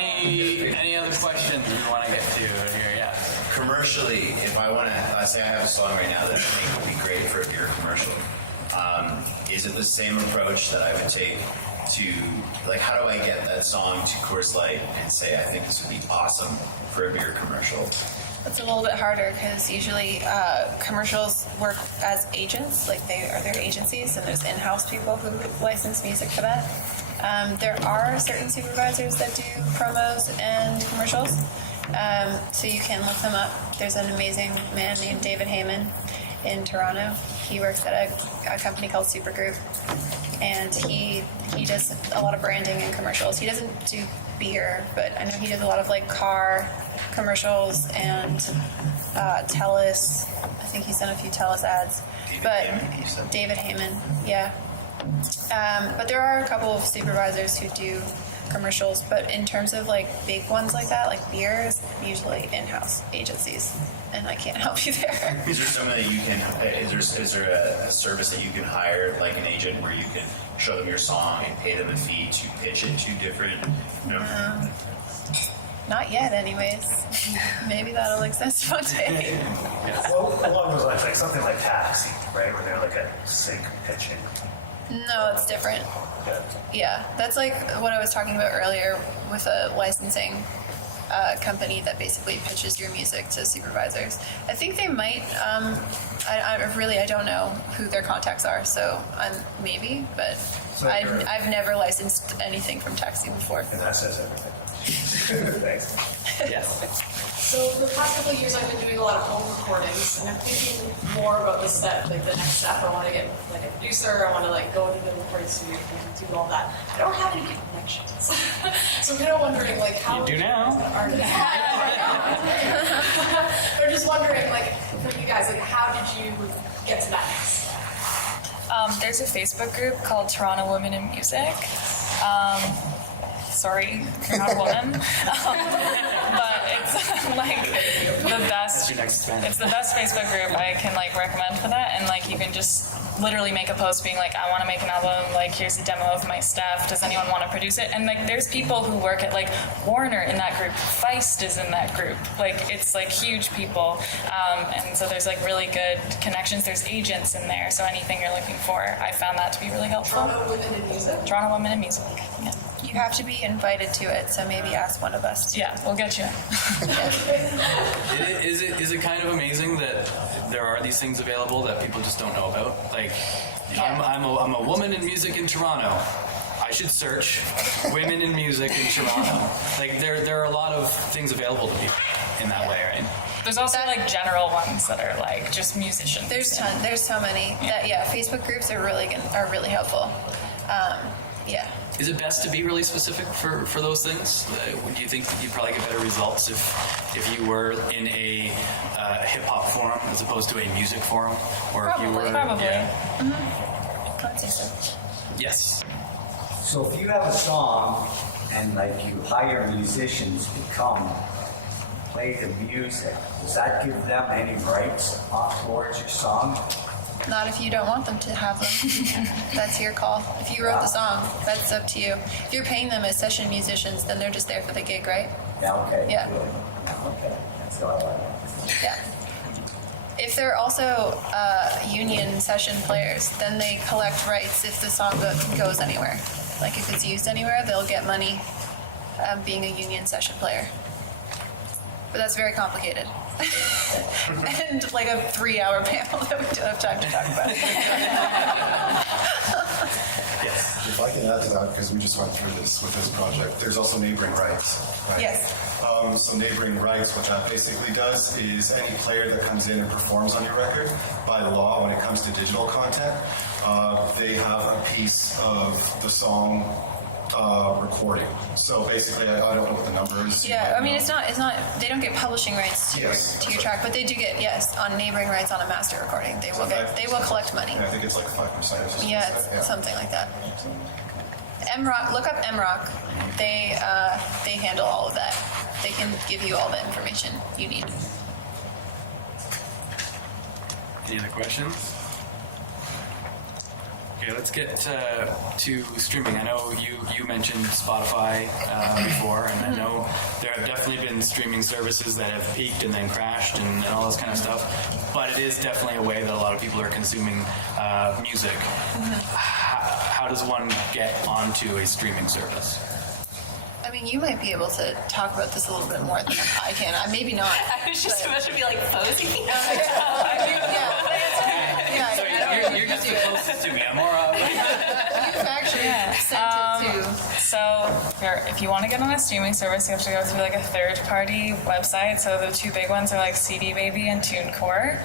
Any other questions we want to get to here? Yeah. Commercially, if I want to, say I have a song right now that I think would be great for a beer commercial, Is it the same approach that I would take to, like, how do I get that song to Coors Light and say, I think this would be awesome for a beer commercial? It's a little bit harder because usually commercials work as agents, like they're agencies, and there's in-house people who license music for that. There are certain supervisors that do promos and commercials, so you can look them up. There's an amazing man named David Heyman in Toronto. He works at a company called Supergroup, and he does a lot of branding and commercials. He doesn't do beer, but I know he does a lot of like car commercials and TELUS. I think he's done a few TELUS ads. David Heyman, yeah. But there are a couple of supervisors who do commercials, but in terms of like big ones like that, like beer, is usually in-house agencies, and I can't help you there. Is there someone that you can, is there a service that you can hire, like an agent, where you can show them your song and pay them a fee to pitch it to different, Not yet, anyways. Maybe that'll exist one day. Well, along those lines, like something like Taxi, right, where they're like a sync pitching. No, it's different. Yeah, that's like what I was talking about earlier with a licensing company that basically pitches your music to supervisors. I think they might. I don't know who their contacts are, so maybe, but I've never licensed anything from Taxi before. And that says everything. Thanks. Yes. So for the past couple of years, I've been doing a lot of home recordings, and I'm thinking more about the step, like the next step. I want to get like a producer. I want to like go into the recording studio and do all that. I don't have any good connections, so I'm kind of wondering like how. You do now. I'm just wondering, like, for you guys, like, how did you get to that next step? There's a Facebook group called Toronto Women in Music. Sorry, if you're not a woman. But it's like the best. That's your next expansion. It's the best Facebook group I can like recommend for that, and like you can just literally make a post being like, I want to make an album. Like, here's a demo of my stuff. Does anyone want to produce it? And like, there's people who work at like Warner in that group. Feist is in that group. Like, it's like huge people, and so there's like really good connections. There's agents in there, so anything you're looking for, I found that to be really helpful. Toronto Women in Music? Toronto Women in Music. Yeah. You have to be invited to it, so maybe ask one of us. Yeah, we'll get you. Is it kind of amazing that there are these things available that people just don't know about? Like, I'm a woman in music in Toronto. I should search women in music in Toronto. Like, there are a lot of things available to people in that way, right? There's also like general ones that are like just musicians. There's so many. Facebook groups are really helpful. Yeah. Is it best to be really specific for those things? Do you think that you'd probably get better results if you were in a hip hop forum as opposed to a music forum, or Probably. if you were Probably. Mm-hmm. I'd say so. Yes. So if you have a song and like you hire musicians to come play the music, does that give them any rights towards your song? Not if you don't want them to have them. That's your call. If you wrote the song, that's up to you. If you're paying them as session musicians, then they're just there for the gig, right? Yeah, okay. Yeah. Good. Okay, that's all I want. Yeah. If they're also union session players, then they collect rights if the song goes anywhere. Like if it's used anywhere, they'll get money being a union session player. But that's very complicated. And like a 3-hour panel that we don't have time to talk about. Yes. If I can add to that, because we just went through this with this project, there's also neighboring rights. Right? Yes. So neighboring rights, what that basically does is any player that comes in and performs on your record, by the law, when it comes to digital content, they have a piece of the song recording. So basically, I don't know what the number is. Yeah, I mean, it's not. They don't get publishing rights to Yes, your track, but they do get on neighboring rights on a master recording. They will collect money. Yeah, I think it's like 5% or something. Yeah, like that. it's something like that. MRock, look up MRock. They handle all of that. They can give you all the information you need. Any other questions? Okay, let's get to streaming. I know you mentioned Spotify before, and I know there have definitely been streaming services that have peaked and then crashed and all this kind of stuff. But it is definitely a way that a lot of people are consuming music. How does one get onto a streaming service? I mean, you might be able to talk about this a little bit more than I can. Maybe not. I was just about to be like, POESY? So you're just the closest to me. I'm more You've actually sent it to. So if you want to get on a streaming service, you have to go through like a third-party website. So the two big ones are like CD Baby and TuneCore.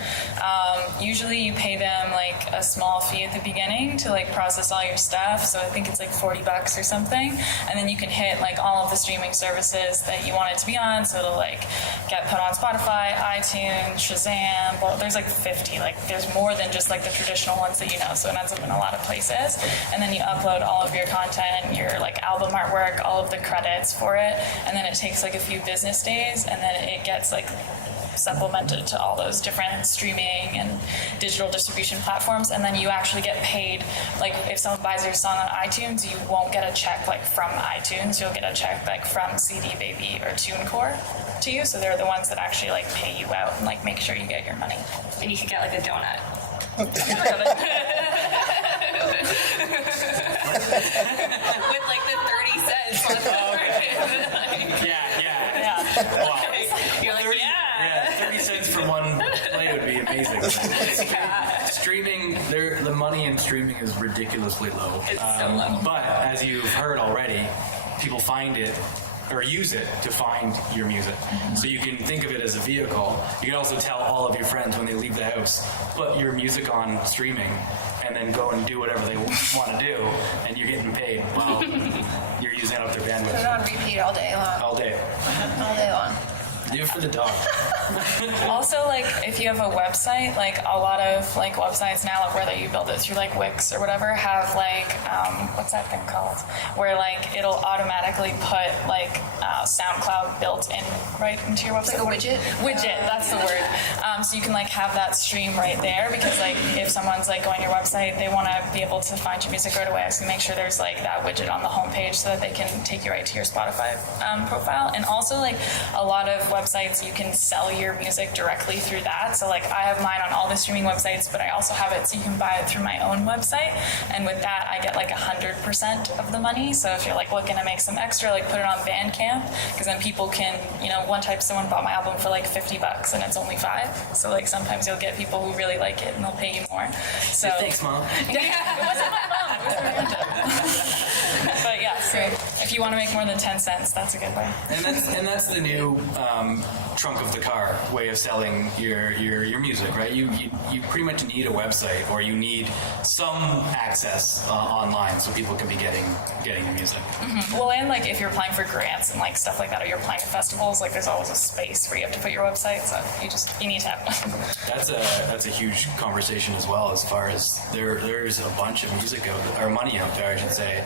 Usually you pay them like a small fee at the beginning to like process all your stuff. So I think it's like $40 or something, and then you can hit like all of the streaming services that you want it to be on. So it'll like get put on Spotify, iTunes, Shazam. Well, there's like 50. Like there's more than just like the traditional ones that you know. So it ends up in a lot of places. And then you upload all of your content, your like album artwork, all of the credits for it, and then it takes like a few business days, and then it gets like supplemented to all those different streaming and digital distribution platforms, and then you actually get paid. Like if someone buys your song on iTunes, you won't get a check like from iTunes, you'll get a check like from CD Baby or TuneCore to you. So they're the ones that actually like pay you out and like make sure you get your money. And you could get like a donut. With like the 30 cents on the Yeah. Wow. You're like, 30 cents for one play would be amazing. Streaming, the money in streaming is ridiculously low. It's so low. But as you've heard already, people find it or use it to find your music. So you can think of it as a vehicle. You can also tell all of your friends when they leave the house, put your music on streaming and then go and do whatever they want to do, and you're getting paid while you're using up their bandwidth. Put it on repeat all day long. All day. All day long. Do it for the dog. Also, like if you have a website, like a lot of like websites now, like whether you build it through like Wix or whatever, have like what's that thing called? Where like it'll automatically put like SoundCloud built in right into your website. Like a widget. Widget, that's the word. So you can like have that stream right there, because like if someone's like going to your website, they want to be able to find your music right away. So make sure there's like that widget on the homepage so that they can take you right to your Spotify profile. And also like a lot of websites, you can sell your music directly through that. So like I have mine on all the streaming websites, but I also have it so you can buy it through my own website. And with that, I get like 100% of the money. So if you're like looking to make some extra, like put it on Bandcamp, because then people can, you know, one time someone bought my album for like $50 and it's only $5. So like sometimes you'll get people who really like it and they'll pay you more. So Thanks, Mom. Yeah, it wasn't my mom. It was my aunt. But yeah, so if you want to make more than 10 cents, that's a good way. And that's the new trunk of the car way of selling your music, right? You pretty much need a website, or you need some access online so people can be getting your music. Mm-hmm. Well, and like if you're applying for grants and like stuff like that, or you're applying to festivals, like there's always a space where you have to put your website. So you need to have one. That's a huge conversation as well, as far as there's a bunch of music or money out there, I should say,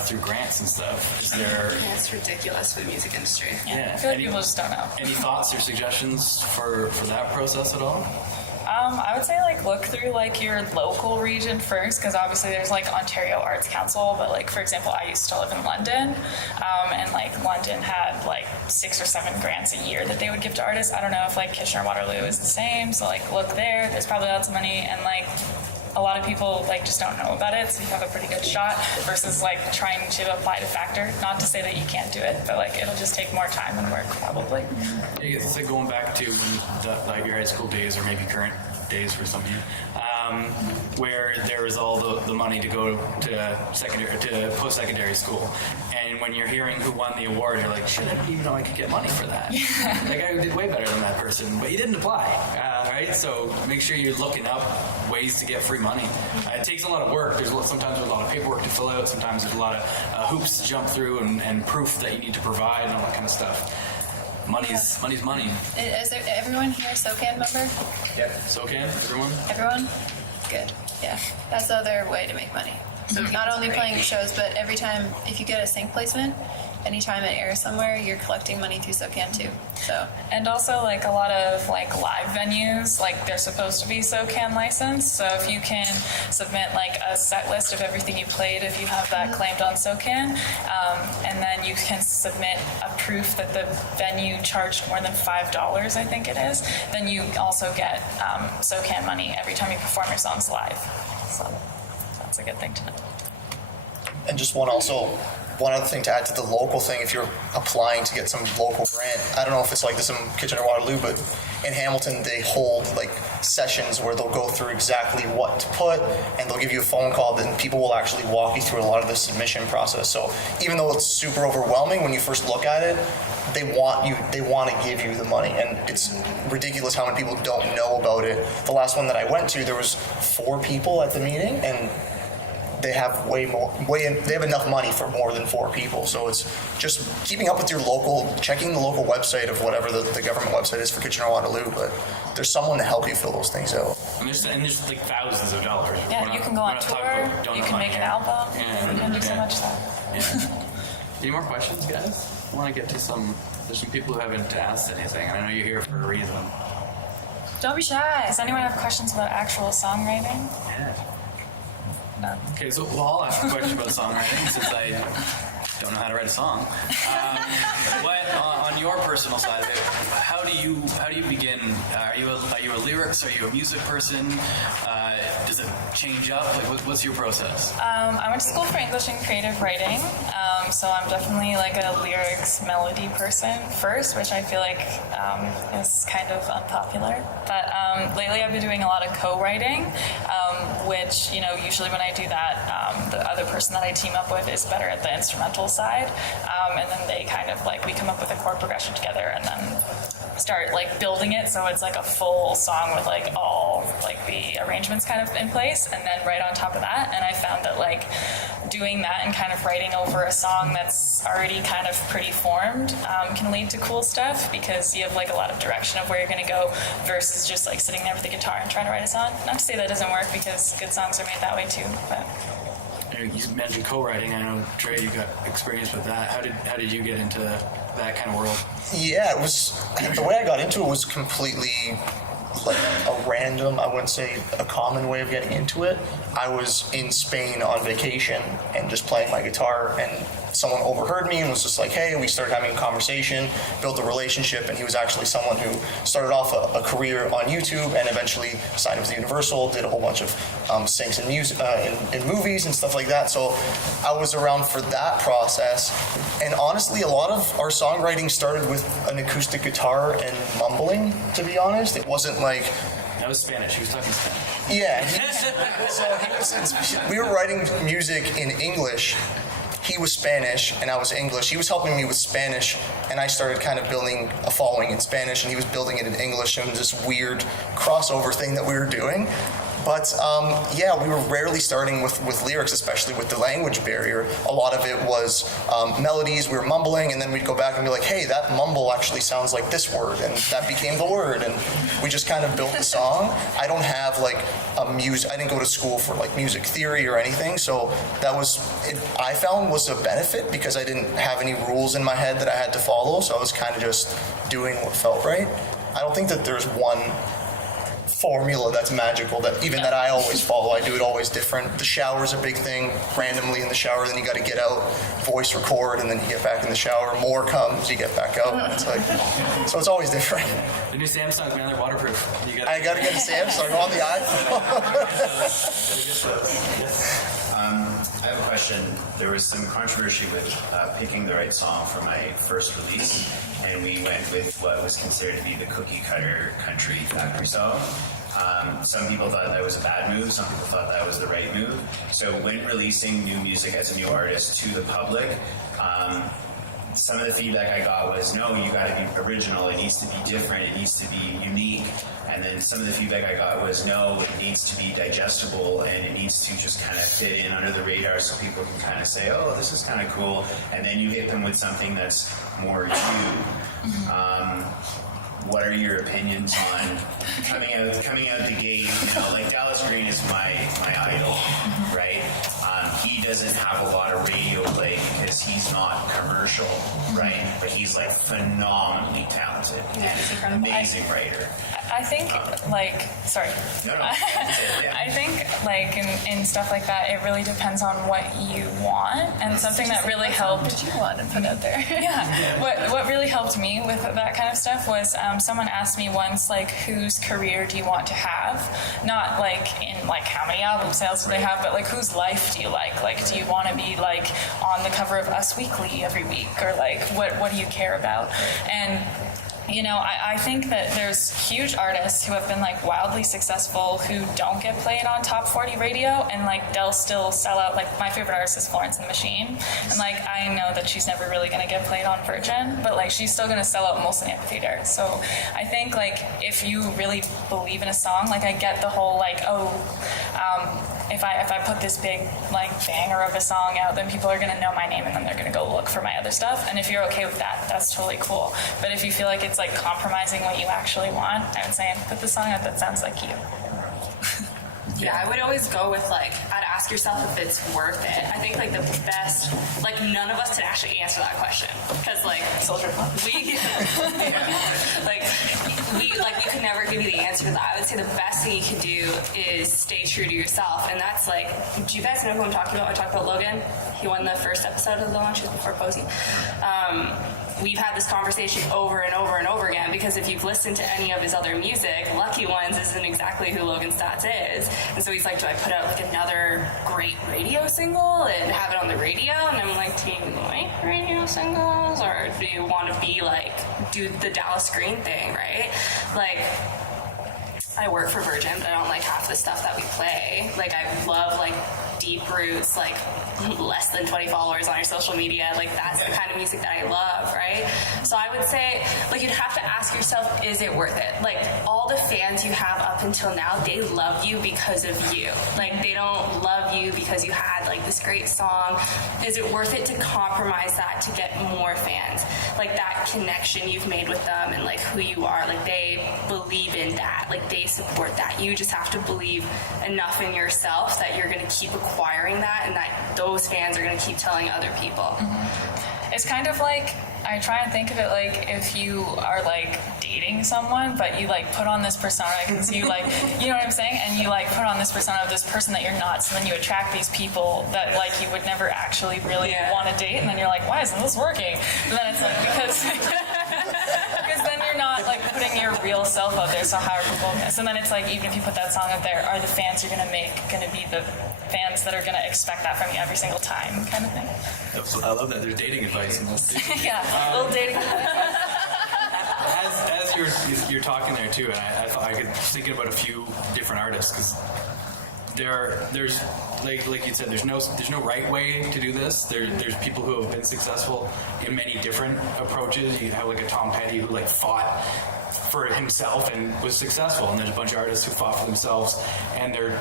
through grants and stuff. Is there? Yeah, it's ridiculous for the music industry. Yeah. I feel like people just don't know. Any thoughts or suggestions for that process at all? I would say like look through like your local region first, because obviously there's like Ontario Arts Council, but like for example, I used to live in London, and like London had like 6 or 7 grants a year that they would give to artists. I don't know if like Kitchener Waterloo is the same, so like look there. There's probably lots of money, and like a lot of people like just don't know about it, so you have a pretty good shot versus like trying to apply to Factor. Not to say that you can't do it, but like it'll just take more time and work probably. It's like going back to when like your high school days, or maybe current days for some of you, where there was all the money to go to post-secondary school, and when you're hearing who won the award, you're like, shit, I didn't even know I could get money for that. Like I did way better than that person, but you didn't apply, right? So make sure you're looking up ways to get free money. It takes a lot of work. Sometimes there's a lot of paperwork to fill out. Sometimes there's a lot of hoops to jump through and proof that you need to provide and all that kind of stuff. Money's money. Is there everyone here a SOCAN member? Yeah. SOCAN, everyone? Everyone? Good. Yeah. That's the other way to make money. Not only playing shows, but every time, if you get a sync placement, anytime it airs somewhere, you're collecting money through SOCAN too. So. And also, like, a lot of like live venues, like, they're supposed to be SOCAN licensed. So if you can submit like a set list of everything you played, if you have that claimed on SOCAN, and then you can submit a proof that the venue charged more than $5, I think it is, then you also get SOCAN money every time you perform your songs live. So that's a good thing to know. And just one other thing to add to the local thing, if you're applying to get some local grant, I don't know if it's like this in Kitchener-Waterloo, but in Hamilton they hold like sessions where they'll go through exactly what to put, and they'll give you a phone call, then people will actually walk you through a lot of the submission process. So even though it's super overwhelming when you first look at it, they want to give you the money, and it's ridiculous how many people don't know about it. The last one that I went to, there was 4 people at the meeting, and they have they have enough money for more than 4 people. So it's just keeping up with your local, checking the local website of whatever the government website is for Kitchener-Waterloo, but there's someone to help you fill those things out. And there's like thousands of dollars. Yeah, you can go on tour, you can make an album, you can do so much stuff. Yeah. Any more questions, guys? I want to get to there's some people who haven't asked anything, and I know you're here for a reason. Don't be shy. Does anyone have questions about actual songwriting? Yeah. No. Okay, so I'll ask a question about songwriting since I don't know how to write a song. On your personal side of it, how do you begin? Are you a lyrics? Are you a music person? Does it change up? Like, what's your process? I went to school for English and creative writing, so I'm definitely like a lyrics melody person first, which I feel like is kind of unpopular. But lately I've been doing a lot of co-writing, which, usually when I do that, the other person that I team up with is better at the instrumental side, and then they kind of like, we come up with a chord progression together and then start like building it so it's like a full song with like all like the arrangements kind of in place, and then right on top of that. And I found that like doing that and kind of writing over a song that's already kind of pretty formed can lead to cool stuff, because you have like a lot of direction of where you're going to go versus just like sitting there with the guitar and trying to write a song. Not to say that doesn't work, because good songs are made that way too, but you mentioned co-writing. I know, Dre, you got experience with that. How did you get into that kind of world? Yeah, it was, the way I got into it was completely like a random, I wouldn't say a common way of getting into it. I was in Spain on vacation and just playing my guitar, and someone overheard me and was just like, hey, we started having a conversation, built a relationship, and he was actually someone who started off a career on YouTube and eventually signed with Universal, did a whole bunch of syncs and music in movies and stuff like that. So I was around for that process, and honestly, a lot of our songwriting started with an acoustic guitar and mumbling, to be honest. It wasn't like... That was Spanish. He was talking Spanish. Yeah. We were writing music in English. He was Spanish and I was English. He was helping me with Spanish, and I started kind of building a following in Spanish, and he was building it in English, and this weird crossover thing that we were doing. But yeah, we were rarely starting with lyrics, especially with the language barrier. A lot of it was melodies, we were mumbling, and then we'd go back and be like, hey, that mumble actually sounds like this word, and that became the word, and we just kind of built the song. I don't have like I didn't go to school for like music theory or anything, so that was, I found was a benefit, because I didn't have any rules in my head that I had to follow, so I was kind of just doing what felt right. I don't think that there's one formula that's magical that I always follow. I do it always different. The shower's a big thing, randomly in the shower, then you got to get out, voice record, and then you get back in the shower, more comes, you get back out. It's like, so it's always different. The new Samsung, man, they're waterproof. I got to get a Samsung on the iPhone. I have a question. There was some controversy with picking the right song for my first release, and we went with what was considered to be the cookie cutter country factory song. Some people thought that was a bad move, some people thought that was the right move. So when releasing new music as a new artist to the public, some of the feedback I got was, no, you got to be original, it needs to be different, it needs to be unique. And then some of the feedback I got was, no, it needs to be digestible, and it needs to just kind of fit in under the radar so people can kind of say, oh, this is kind of cool. And then you hit them with something that's more you. What are your opinions on coming out the gate? Like Dallas Green is my idol, right? He doesn't have a lot of radio play because he's not commercial, right? But he's like phenomenally talented. Yeah, he's and an incredible. amazing writer. I think, like, sorry. No. I think, like, in stuff like that, it really depends on what you want. And something that really helped. What you want to put out there? Yeah. What really helped me with that kind of stuff was someone asked me once, like, whose career do you want to have? Not, like, in, like, how many album sales do they have, but, like, whose life do you like? Like, do you want to be, like, on the cover of Us Weekly every week? Or, like, what do you care about? And you know, I think that there's huge artists who have been like wildly successful who don't get played on top 40 radio, and like they'll still sell out. Like my favorite artist is Florence and the Machine, and like I know that she's never really gonna get played on Virgin, but like she's still gonna sell out Molson Amphitheater. So I think like if you really believe in a song, like I get the whole like if I put this big like banger of a song out, then people are gonna know my name and then they're gonna go look for my other stuff. And if you're okay with that, that's totally cool. But if you feel like it's like compromising what you actually want, I would say put the song out that sounds like you. Yeah, I would always go with like, I'd ask yourself if it's worth it. I think like the best, like none of us could actually answer that question because like we could never give you the answer to that. I would say the best thing you could do is stay true to yourself, and that's like, do you guys know who I'm talking about? I talked about Logan. He won the first episode of the launches before POESY. We've had this conversation over and over and over again because if you've listened to any of his other music, Lucky Ones isn't exactly who Logan Stats is. And so he's like, do I put out like another great radio single and have it on the radio? And I'm like, do you like radio singles? Or do you want to be like, do the Dallas Green thing, right? Like, I work for Virgin, but I don't like half the stuff that we play. Like, I love like deep roots, like less than 20 followers on your social media. Like that's the kind of music that I love, right? So I would say, like, you'd have to ask yourself, is it worth it? Like all the fans you have up until now, they love you because of you. Like they don't love you because you had like this great song. Is it worth it to compromise that to get more fans? Like that connection you've made with them and like who you are, like they believe in that, like they support that. You just have to believe enough in yourself that you're going to keep acquiring that and that those fans are going to keep telling other people. Mm-hmm. It's kind of like, I try and think of it like if you are like dating someone, but you like put on this persona because you like, you know what I'm saying? And you like put on this persona of this person that you're not, so then you attract these people that like you would never actually really want to date, and then you're like, why isn't this working? And then it's like, because then you're not like putting your real self out there, so how are people gonna? So then it's like, even if you put that song out there, are the fans you're gonna make gonna be the fans that are gonna expect that from you every single time, kind of thing? I love that there's dating advice in this. Yeah, a little dating advice. As you're talking there too, and I could thinking about a few different artists because there's like you said, there's no right way to do this. There's people who have been successful in many different approaches. You have like a Tom Petty who like fought for himself and was successful, and there's a bunch of artists who fought for themselves and they're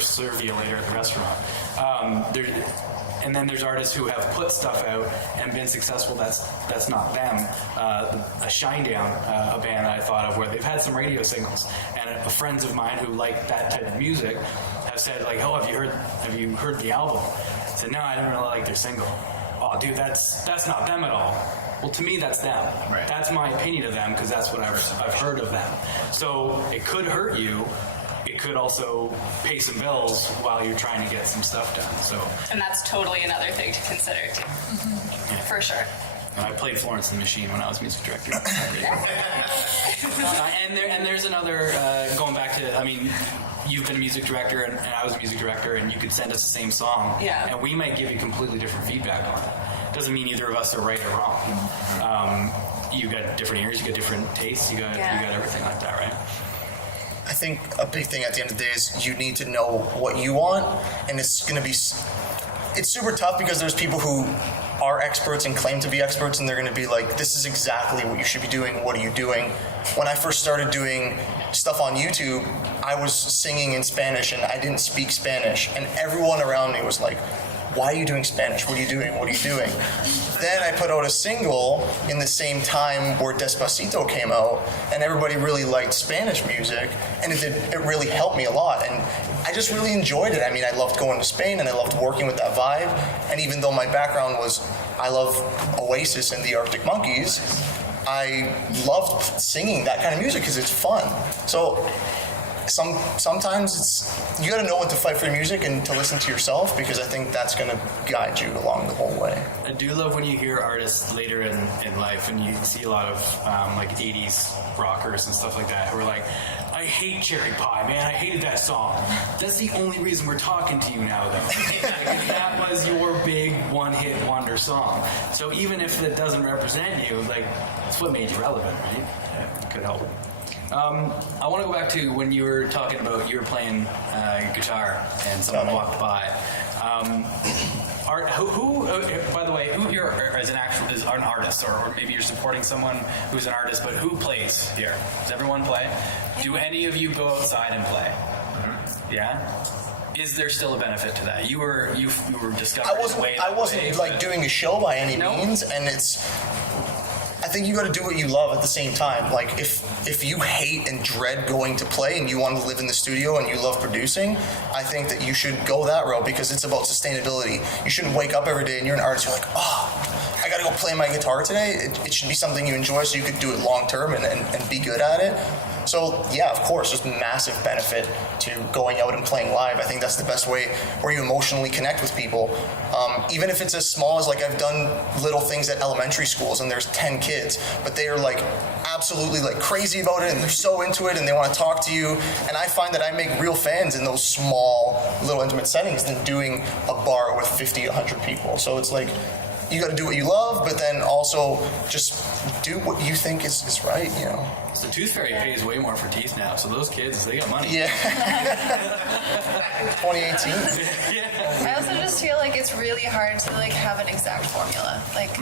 serve you later at the restaurant. And then there's artists who have put stuff out and been successful. That's not them. A Shinedown, a band that I thought of where they've had some radio singles, and friends of mine who like that type of music have said like, "Oh, have you heard the album?" I said, "No, I didn't really like their single." "Oh, dude, that's not them at all." Well, to me, that's them. Right. That's my opinion of them because that's what I've heard of them. So it could hurt you. It could also pay some bills while you're trying to get some stuff done. So, and that's totally another thing to consider too. Mm-hmm. Yeah. For sure. And I played Florence and the Machine when I was music director. And there's another going back to, I mean, you've been a music director and I was a music director, and you could send us the same song, and we might give you completely different feedback on it. Doesn't mean either of us are right or wrong. You got different ears, you got different tastes, you got everything like that, right? I think a big thing at the end of the day is you need to know what you want, and it's super tough because there's people who are experts and claim to be experts, and they're going to be like, this is exactly what you should be doing, what are you doing? When I first started doing stuff on YouTube, I was singing in Spanish and I didn't speak Spanish, and everyone around me was like, why are you doing Spanish? What are you doing? What are you doing? Then I put out a single in the same time where Despacito came out, and everybody really liked Spanish music, and it really helped me a lot. And I just really enjoyed it. I mean, I loved going to Spain and I loved working with that vibe. And even though my background was, I love Oasis and the Arctic Monkeys, I loved singing that kind of music because it's fun. So sometimes you got to know when to fight for your music and to listen to yourself, because I think that's going to guide you along the whole way. I do love when you hear artists later in life and you see a lot of like 80s rockers and stuff like that who are like, I hate Cherry Pie, man. I hated that song. That's the only reason we're talking to you now, though. That was your big one-hit wonder song. So even if it doesn't represent you, like, it's what made you relevant, right? Yeah, it could help. I want to go back to when you were talking about you were playing guitar and someone walked by. By the way, who here is an artist, or maybe you're supporting someone who's an artist, but who plays here? Does everyone play? Do any of you go outside and play? Yeah. Is there still a benefit to that? You were discovering. I wasn't doing a show by any means, and I think you got to do what you love at the same time. Like if you hate and dread going to play and you want to live in the studio and you love producing, I think that you should go that route, because it's about sustainability. You shouldn't wake up every day and you're an artist, you're like, oh, I got to go play my guitar today. It should be something you enjoy so you could do it long term and be good at it. So yeah, of course, there's massive benefit to going out and playing live. I think that's the best way where you emotionally connect with people. Even if it's as small as, like, I've done little things at elementary schools and there's 10 kids, but they are like absolutely like crazy about it and they're so into it and they want to talk to you. And I find that I make real fans in those small, little intimate settings than doing a bar with 50, 100 people. So it's like, you got to do what you love, but then also just do what you think is right, you know. So Tooth Fairy pays way more for teeth now, so those kids, they got money. Yeah. 2018. I also just feel like it's really hard to like have an exact formula. Like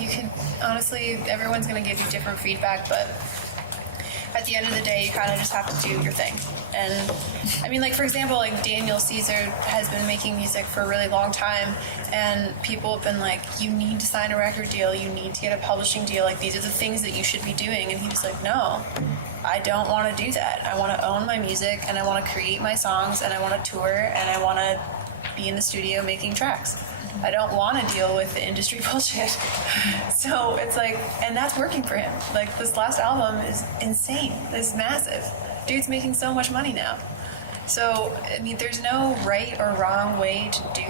you can honestly, everyone's gonna give you different feedback, but at the end of the day, you kind of just have to do your thing. And I mean, like, for example, like Daniel Caesar has been making music for a really long time, and people have been like, you need to sign a record deal, you need to get a publishing deal, like these are the things that you should be doing. And he was like, no, I don't want to do that. I want to own my music, and I want to create my songs, and I want to tour, and I want to be in the studio making tracks. I don't want to deal with the industry bullshit. So it's like, and that's working for him. Like, this last album is insane. It's massive. Dude's making so much money now. So, I mean, there's no right or wrong way to do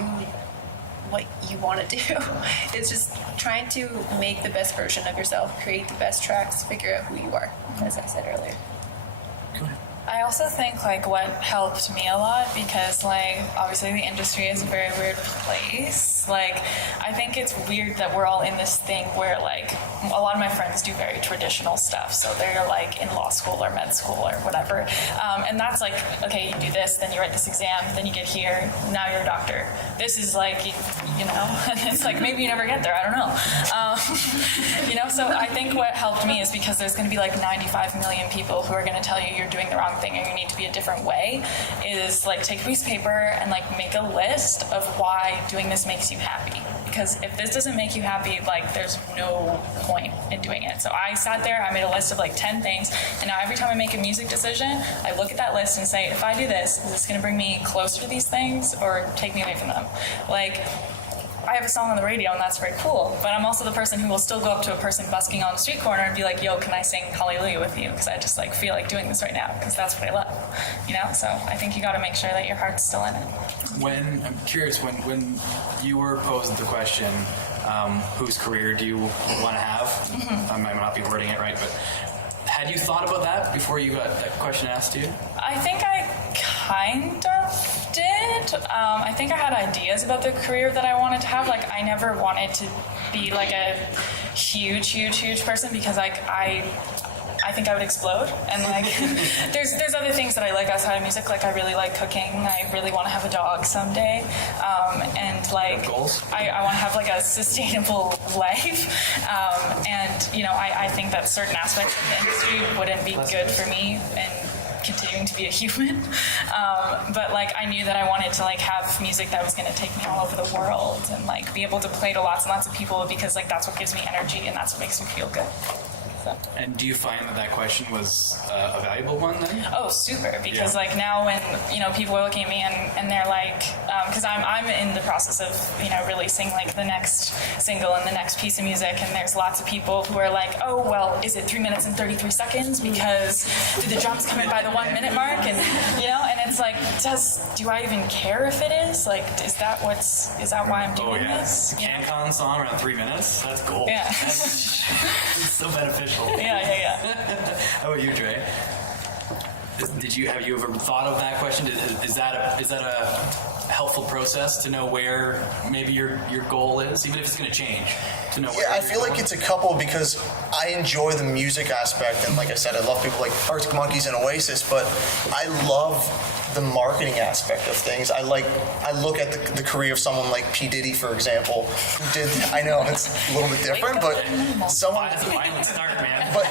what you want to do. It's just trying to make the best version of yourself, create the best tracks, figure out who you are, as I said earlier. I also think, like, what helped me a lot, because, like, obviously the industry is a very weird place. Like, I think it's weird that we're all in this thing where, like, a lot of my friends do very traditional stuff. So they're, like, in law school or med school or whatever. And that's like, okay, you do this, then you write this exam, then you get here, now you're a doctor. This is like, you know, it's like maybe you never get there, I don't know. You know, so I think what helped me is because there's going to be like 95 million people who are going to tell you you're doing the wrong thing and you need to be a different way, is like take a piece of paper and like make a list of why doing this makes you happy. Because if this doesn't make you happy, like there's no point in doing it. So I sat there, I made a list of like 10 things, and now every time I make a music decision, I look at that list and say, if I do this, is this going to bring me closer to these things or take me away from them? Like, I have a song on the radio and that's very cool, but I'm also the person who will still go up to a person busking on the street corner and be like, yo, can I sing Hallelujah with you? Because I just like feel like doing this right now because that's what I love, you know? So I think you got to make sure that your heart's still in it. I'm curious, when you were posed the question, whose career do you want to have? Mm-hmm. I might not be wording it right, but had you thought about that before you got that question asked to you? I think I kind of did. I think I had ideas about the career that I wanted to have. Like, I never wanted to be like a huge person because like I think I would explode. And like, there's other things that I like outside of music. Like, I really like cooking. I really want to have a dog someday. And like, I want to have like a sustainable life. And you know, I think that certain aspects of the industry wouldn't be good for me and continuing to be a human. But like, I knew that I wanted to like have music that was going to take me all over the world and like be able to play to lots and lots of people because like that's what gives me energy and that's what makes me feel good. So. And do you find that question was a valuable one then? Oh, super! Because like now, when people are looking at me and they're like, because I'm in the process of releasing like the next single and the next piece of music, and there's lots of people who are like, oh well, is it 3 minutes and 33 seconds? Because did the drums come in by the 1 minute mark? And and it's like, do I even care if it is? Like, is that why I'm doing this? CanCon song around 3 minutes? That's gold. Yeah. It's so beneficial. Yeah. How about you, Dre? Have you ever thought of that question? Is that a helpful process to know where maybe your goal is, even if it's going to change? To know. Yeah, I feel like it's a couple because I enjoy the music aspect, and like I said, I love people like Arctic Monkeys and Oasis, but I love the marketing aspect of things. I look at the career of someone like P. Diddy, for example, who did. I know it's a little bit different, but someone. That's a violent start, man. But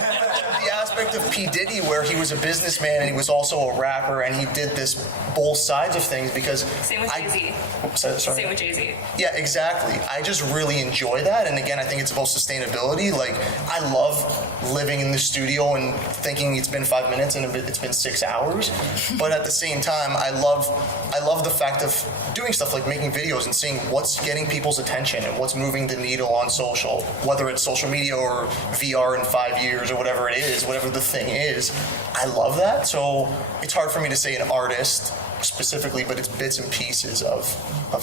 the aspect of P. Diddy, where he was a businessman and he was also a rapper, and he did this both sides of things because. Same with Jay-Z. Same with Jay-Z. Yeah, exactly. I just really enjoy that, and again, I think it's about sustainability. Like, I love living in the studio and thinking it's been 5 minutes and it's been 6 hours, but at the same time, I love the fact of doing stuff like making videos and seeing what's getting people's attention and what's moving the needle on social, whether it's social media or VR in 5 years or whatever it is, whatever the thing is. I love that, so it's hard for me to say an artist specifically, but it's bits and pieces of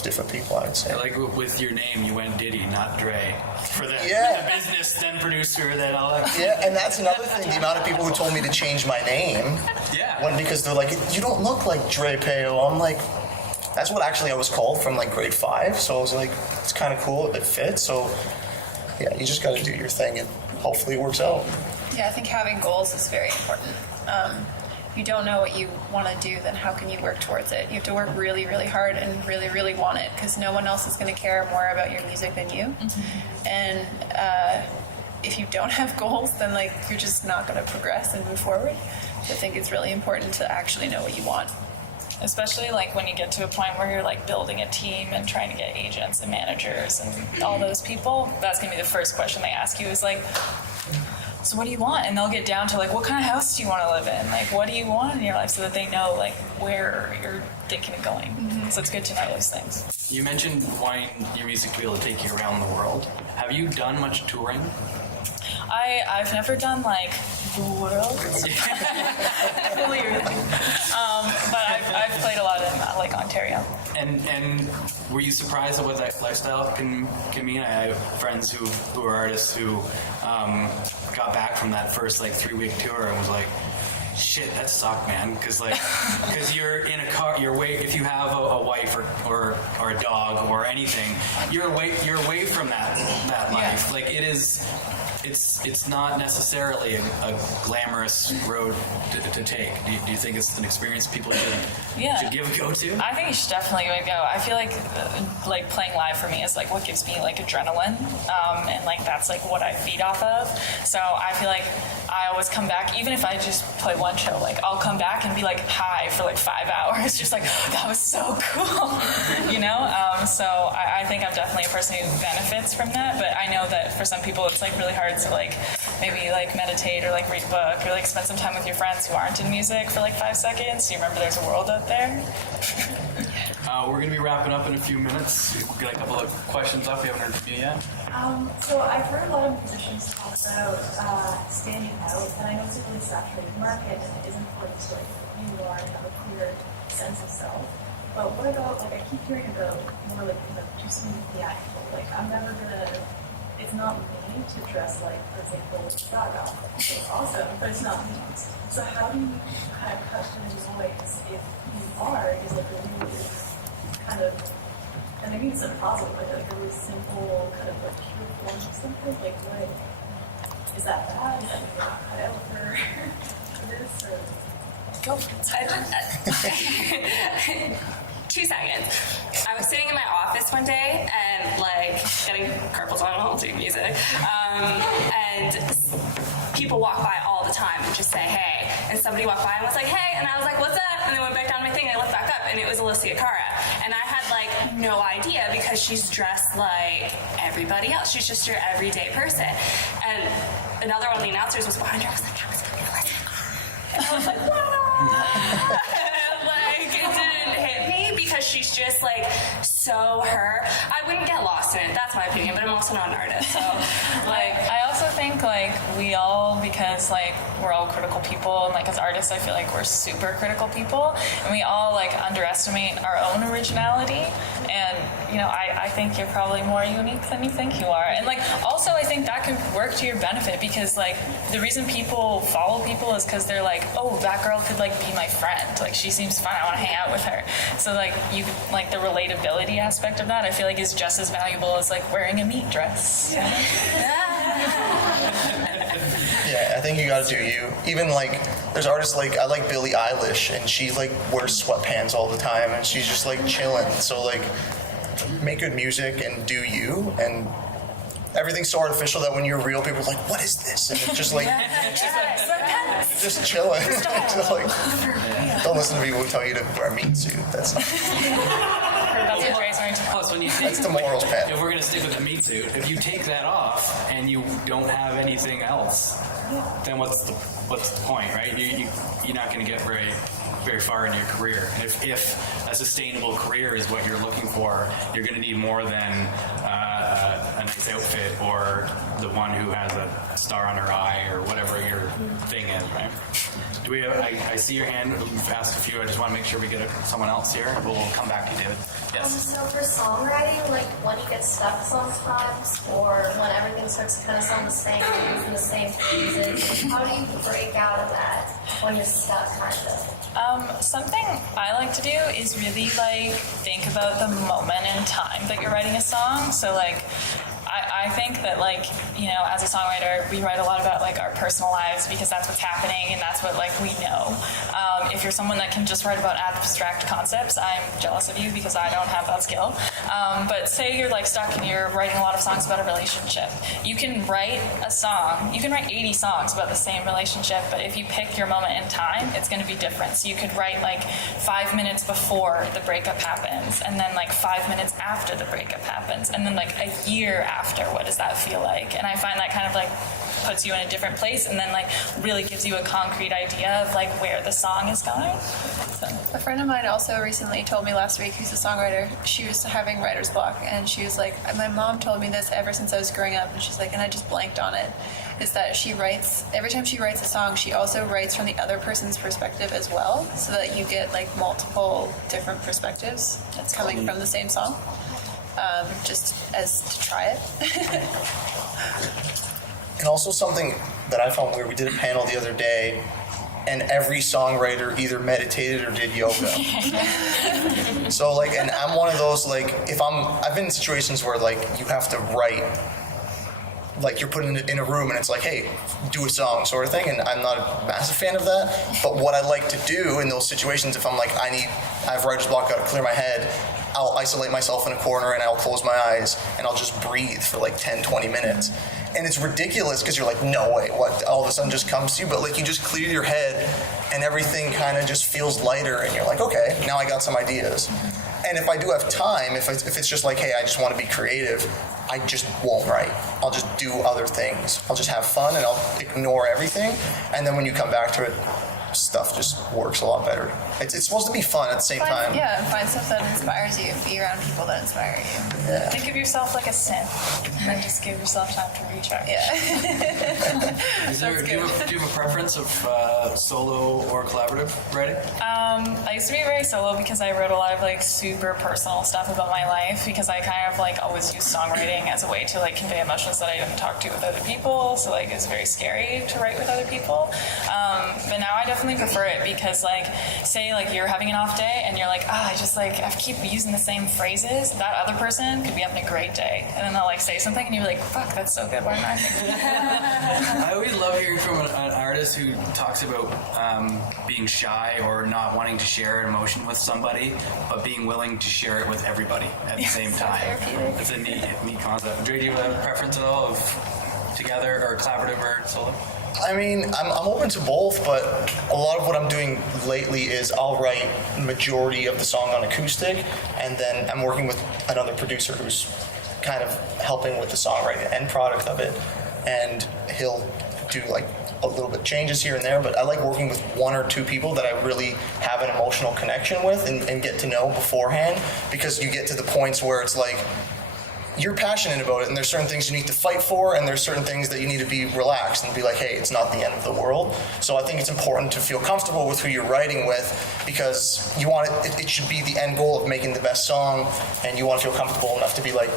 different people, I would say. Like with your name, you went Diddy, not Dre. For the business, then producer, then all that. Yeah, and that's another thing, the amount of people who told me to change my name. Yeah. Because they're like, you don't look like Dre Pao. I'm like, that's what actually I was called from like grade 5, so I was like, it's kind of cool, it fits, so yeah, you just got to do your thing and hopefully it works out. Yeah, I think having goals is very important. If you don't know what you want to do, then how can you work towards it? You have to work really, really hard and really, really want it, because no one else is going to care more about your music than you. Mm-hmm. And if you don't have goals, then like you're just not going to progress and move forward. So I think it's really important to actually know what you want. Especially like when you get to a point where you're like building a team and trying to get agents and managers and all those people, that's going to be the first question they ask you is like, so what do you want? And they'll get down to like, what kind of house do you want to live in? Like, what do you want in your life, so that they know like where you're thinking of going. Mm-hmm. So it's good to know those things. You mentioned wanting your music to be able to take you around the world. Have you done much touring? I've never done like the world, clearly, but I've played a lot in like Ontario. And were you surprised at what that lifestyle can mean? I have friends who are artists who got back from that first like 3-week tour and was like, shit, that sucked, man. Because you're in a car, if you have a wife or a dog or anything, you're away from that life. Like it is. It's not necessarily a glamorous road to take. Do you think it's an experience people should give a go to? I think you should definitely give it a go. I feel like playing live for me is like what gives me like adrenaline, and like that's like what I feed off of. So I feel like I always come back, even if I just play one show, like I'll come back and be like high for like 5 hours, just like that was so cool, you know. So I think I'm definitely a person who benefits from that. But I know that for some people it's like really hard to like maybe like meditate or like read a book or like spend some time with your friends who aren't in music for like 5 seconds. So you remember there's a world out there. We're going to be wrapping up in a few minutes. We've got a couple of questions up. We haven't heard from you yet. So I've heard a lot of musicians talk about standing out, and I know it's a really saturated market, and it is important to like who you are and have a clear sense of self. But what about, like, I keep hearing about more like just being theatrical. Like, I'm never gonna. It's not me to dress like, for example, Gaga. It's awesome, but it's not me. So how do you kind of cut through the noise if who you are is like a really kind of, and I mean it's impossible, but like a really simple kind of like pure form of something? Like, what is that bad? Is that like not cut out for this? Or go. 2 seconds. I was sitting in my office one day and like getting carpal tunnel to music, and people walk by all the time and just say hey, and somebody walked by and was like hey, and I was like what's up, and then went back down my thing and I looked back up and it was Alicia Cara, and I had like no idea because she's dressed like everybody else. She's just your everyday person, and another one of the announcers was behind her. I was like, I was going to listen. And I was like, wow. Like, it didn't hit me because she's just like so her. I wouldn't get lost in it. That's my opinion, but I'm also not an artist. So, like, I also think like we all, because like we're all critical people, and like as artists I feel like we're super critical people, and we all like underestimate our own originality. And you know, I think you're probably more unique than you think you are. And like also I think that can work to your benefit, because like the reason people follow people is because they're like, oh, that girl could like be my friend, like she seems fun, I want to hang out with her. So like you like the relatability aspect of that I feel like is just as valuable as like wearing a meat dress. Yeah, I think you gotta do you. Even like, there's artists like, I like Billie Eilish, and she like wears sweatpants all the time, and she's just like chilling. So like, make good music and do you, and everything's so artificial that when you're real, people are like, what is this? And it's just like, just chilling. Just like, don't listen to people who tell you to wear a meat suit. That's That's what Dre's wearing. Plus, when you take, that's the morals, Pat. if we're going to stick with the meat suit, if you take that off and you don't have anything else, then what's the point, right? You're not going to get very far in your career. And if a sustainable career is what you're looking for, you're going to need more than a nice outfit or the one who has a star on her eye or whatever your thing is, right? Do we have, I see your hand. We've asked a few. I just want to make sure we get someone else here. We'll come back to you, David. Yes. So for songwriting, like when you get stuck sometimes, or when everything starts to kind of sound the same, using the same music, how do you break out of that when you're stuck, kind of? Something I like to do is really like think about the moment in time that you're writing a song. So like I think that like, you know, as a songwriter, we write a lot about like our personal lives because that's what's happening and that's what like we know. If you're someone that can just write about abstract concepts, I'm jealous of you because I don't have that skill. But say you're like stuck and you're writing a lot of songs about a relationship. You can write a song, you can write 80 songs about the same relationship, but if you pick your moment in time, it's going to be different. So you could write like 5 minutes before the breakup happens, and then like 5 minutes after the breakup happens, and then like a year after. What does that feel like? And I find that kind of like puts you in a different place, and then like really gives you a concrete idea of like where the song is going. So. A friend of mine also recently told me last week, who's a songwriter, she was having writer's block, and she was like, my mom told me this ever since I was growing up, and she's like, and I just blanked on it, is that she writes, every time she writes a song, she also writes from the other person's perspective as well, so that you get like multiple different perspectives that's coming from the same song. Just as to try it. And also something that I found weird, we did a panel the other day, and every songwriter either meditated or did yoga. So like, and I'm one of those, like, I've been in situations where like you have to write, like you're put in a room and it's like, hey, do a song sort of thing, and I'm not a massive fan of that. But what I like to do in those situations, if I'm like, I have writer's block, gotta clear my head, I'll isolate myself in a corner and I'll close my eyes and I'll just breathe for like 10, 20 minutes. And it's ridiculous because you're like, no way, what? All of a sudden just comes to you, but like you just clear your head and everything kind of just feels lighter and you're like, okay, now I got some ideas. And if I do have time, if it's just like, hey, I just want to be creative, I just won't write. I'll just do other things. I'll just have fun and I'll ignore everything. And then when you come back to it, stuff just works a lot better. It's supposed to be fun at the same time. Yeah, find stuff that inspires you. Be around people that inspire you. Yeah. Think of yourself like a synth, and then just give yourself time to recharge. Yeah. Do you have a preference of solo or collaborative writing? I used to be very solo because I wrote a lot of like super personal stuff about my life, because I kind of like always used songwriting as a way to like convey emotions that I didn't talk to with other people. So like it's very scary to write with other people. But now I definitely prefer it because like say like you're having an off day and you're like, I keep using the same phrases. That other person could be having a great day, and then they'll like say something and you're like, fuck, that's so good. Why am I thinking that? I always love hearing from an artist who talks about being shy or not wanting to share an emotion with somebody, but being willing to share it with everybody at the same time. It's a neat concept. Dre, do you have a preference at all of together or collaborative or solo? I mean, I'm open to both, but a lot of what I'm doing lately is I'll write majority of the song on acoustic, and then I'm working with another producer who's kind of helping with the songwriting end product of it, and he'll do like a little bit changes here and there, but I like working with one or two people that I really have an emotional connection with and get to know beforehand, because you get to the points where it's like, you're passionate about it, and there's certain things you need to fight for, and there's certain things that you need to be relaxed and be like, hey, it's not the end of the world. So I think it's important to feel comfortable with who you're writing with, because you want it should be the end goal of making the best song, and you want to feel comfortable enough to be like,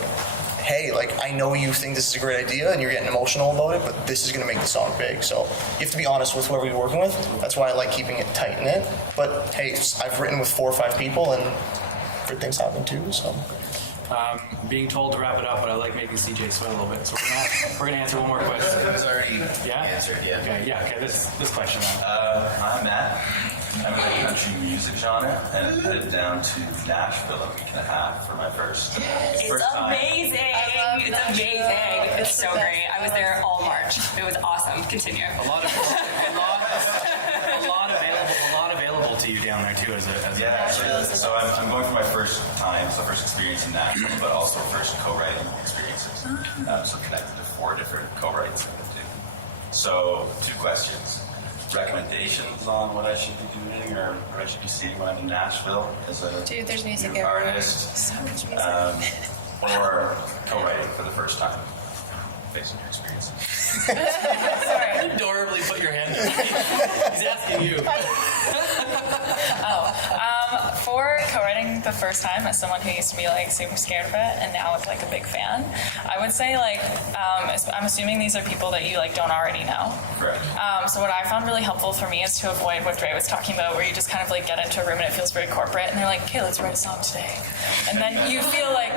hey, like, I know you think this is a great idea and you're getting emotional about it, but this is going to make the song big. So you have to be honest with whoever you're working with. That's why I like keeping it tight-knit. But hey, I've written with 4 or 5 people, and good things happen too, so. Being told to wrap it up, but I like making CJ sweat a little bit, so we're gonna answer one more question. It was already answered, yeah. Okay, this question then. I'm Matt. I'm in the country music genre, and I headed down to Nashville a week and a half for my first time. It's amazing. It's so great. I was there all March. It was awesome. Continue. A lot available to you down there too, as a Yeah, so I'm going for my first time, so first experience in Nashville, but also first co-writing experiences. So connected to 4 different co-writes I've been to. So 2 questions. Recommendations on what I should be doing or what I should be seeing when I'm in Nashville as a Dude, there's music new everywhere. artist, So much music. or co-writing for the first time, based on your experiences. Sorry. Adorably put your hand down. He's asking you. For co-writing the first time, as someone who used to be like super scared of it and now is like a big fan, I would say like I'm assuming these are people that you like don't already know. Correct. So what I found really helpful for me is to avoid what Dre was talking about, where you just kind of like get into a room and it feels very corporate, and they're like, "Okay, let's write a song today," and then you feel like,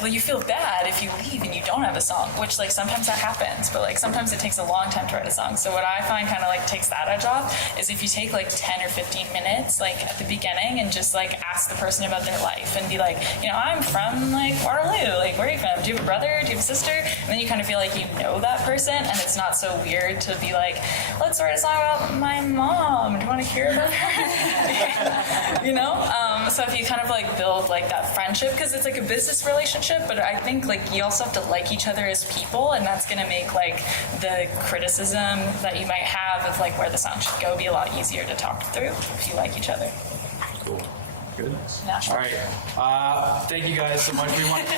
well, you feel bad if you leave and you don't have a song, which like sometimes that happens, but like sometimes it takes a long time to write a song. So what I find kind of like takes that edge off is if you take like 10 or 15 minutes like at the beginning and just like ask the person about their life and be like, you know, I'm from like Waterloo, like where are you from? Do you have a brother? Do you have a sister? And then you kind of feel like you know that person, and it's not so weird to be like, let's write a song about my mom. Do you want to hear about her? You know? So if you kind of like build like that friendship, because it's like a business relationship, but I think like you also have to like each other as people, and that's going to make like the criticism that you might have of like where the song should go be a lot easier to talk through if you like each other. Cool. Good. Nashville. All right. Thank you guys so much. We want to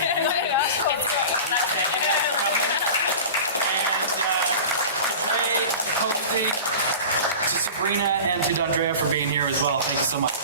POESY, to Sabrina and to Dondrea for being here as well. Thank you so much.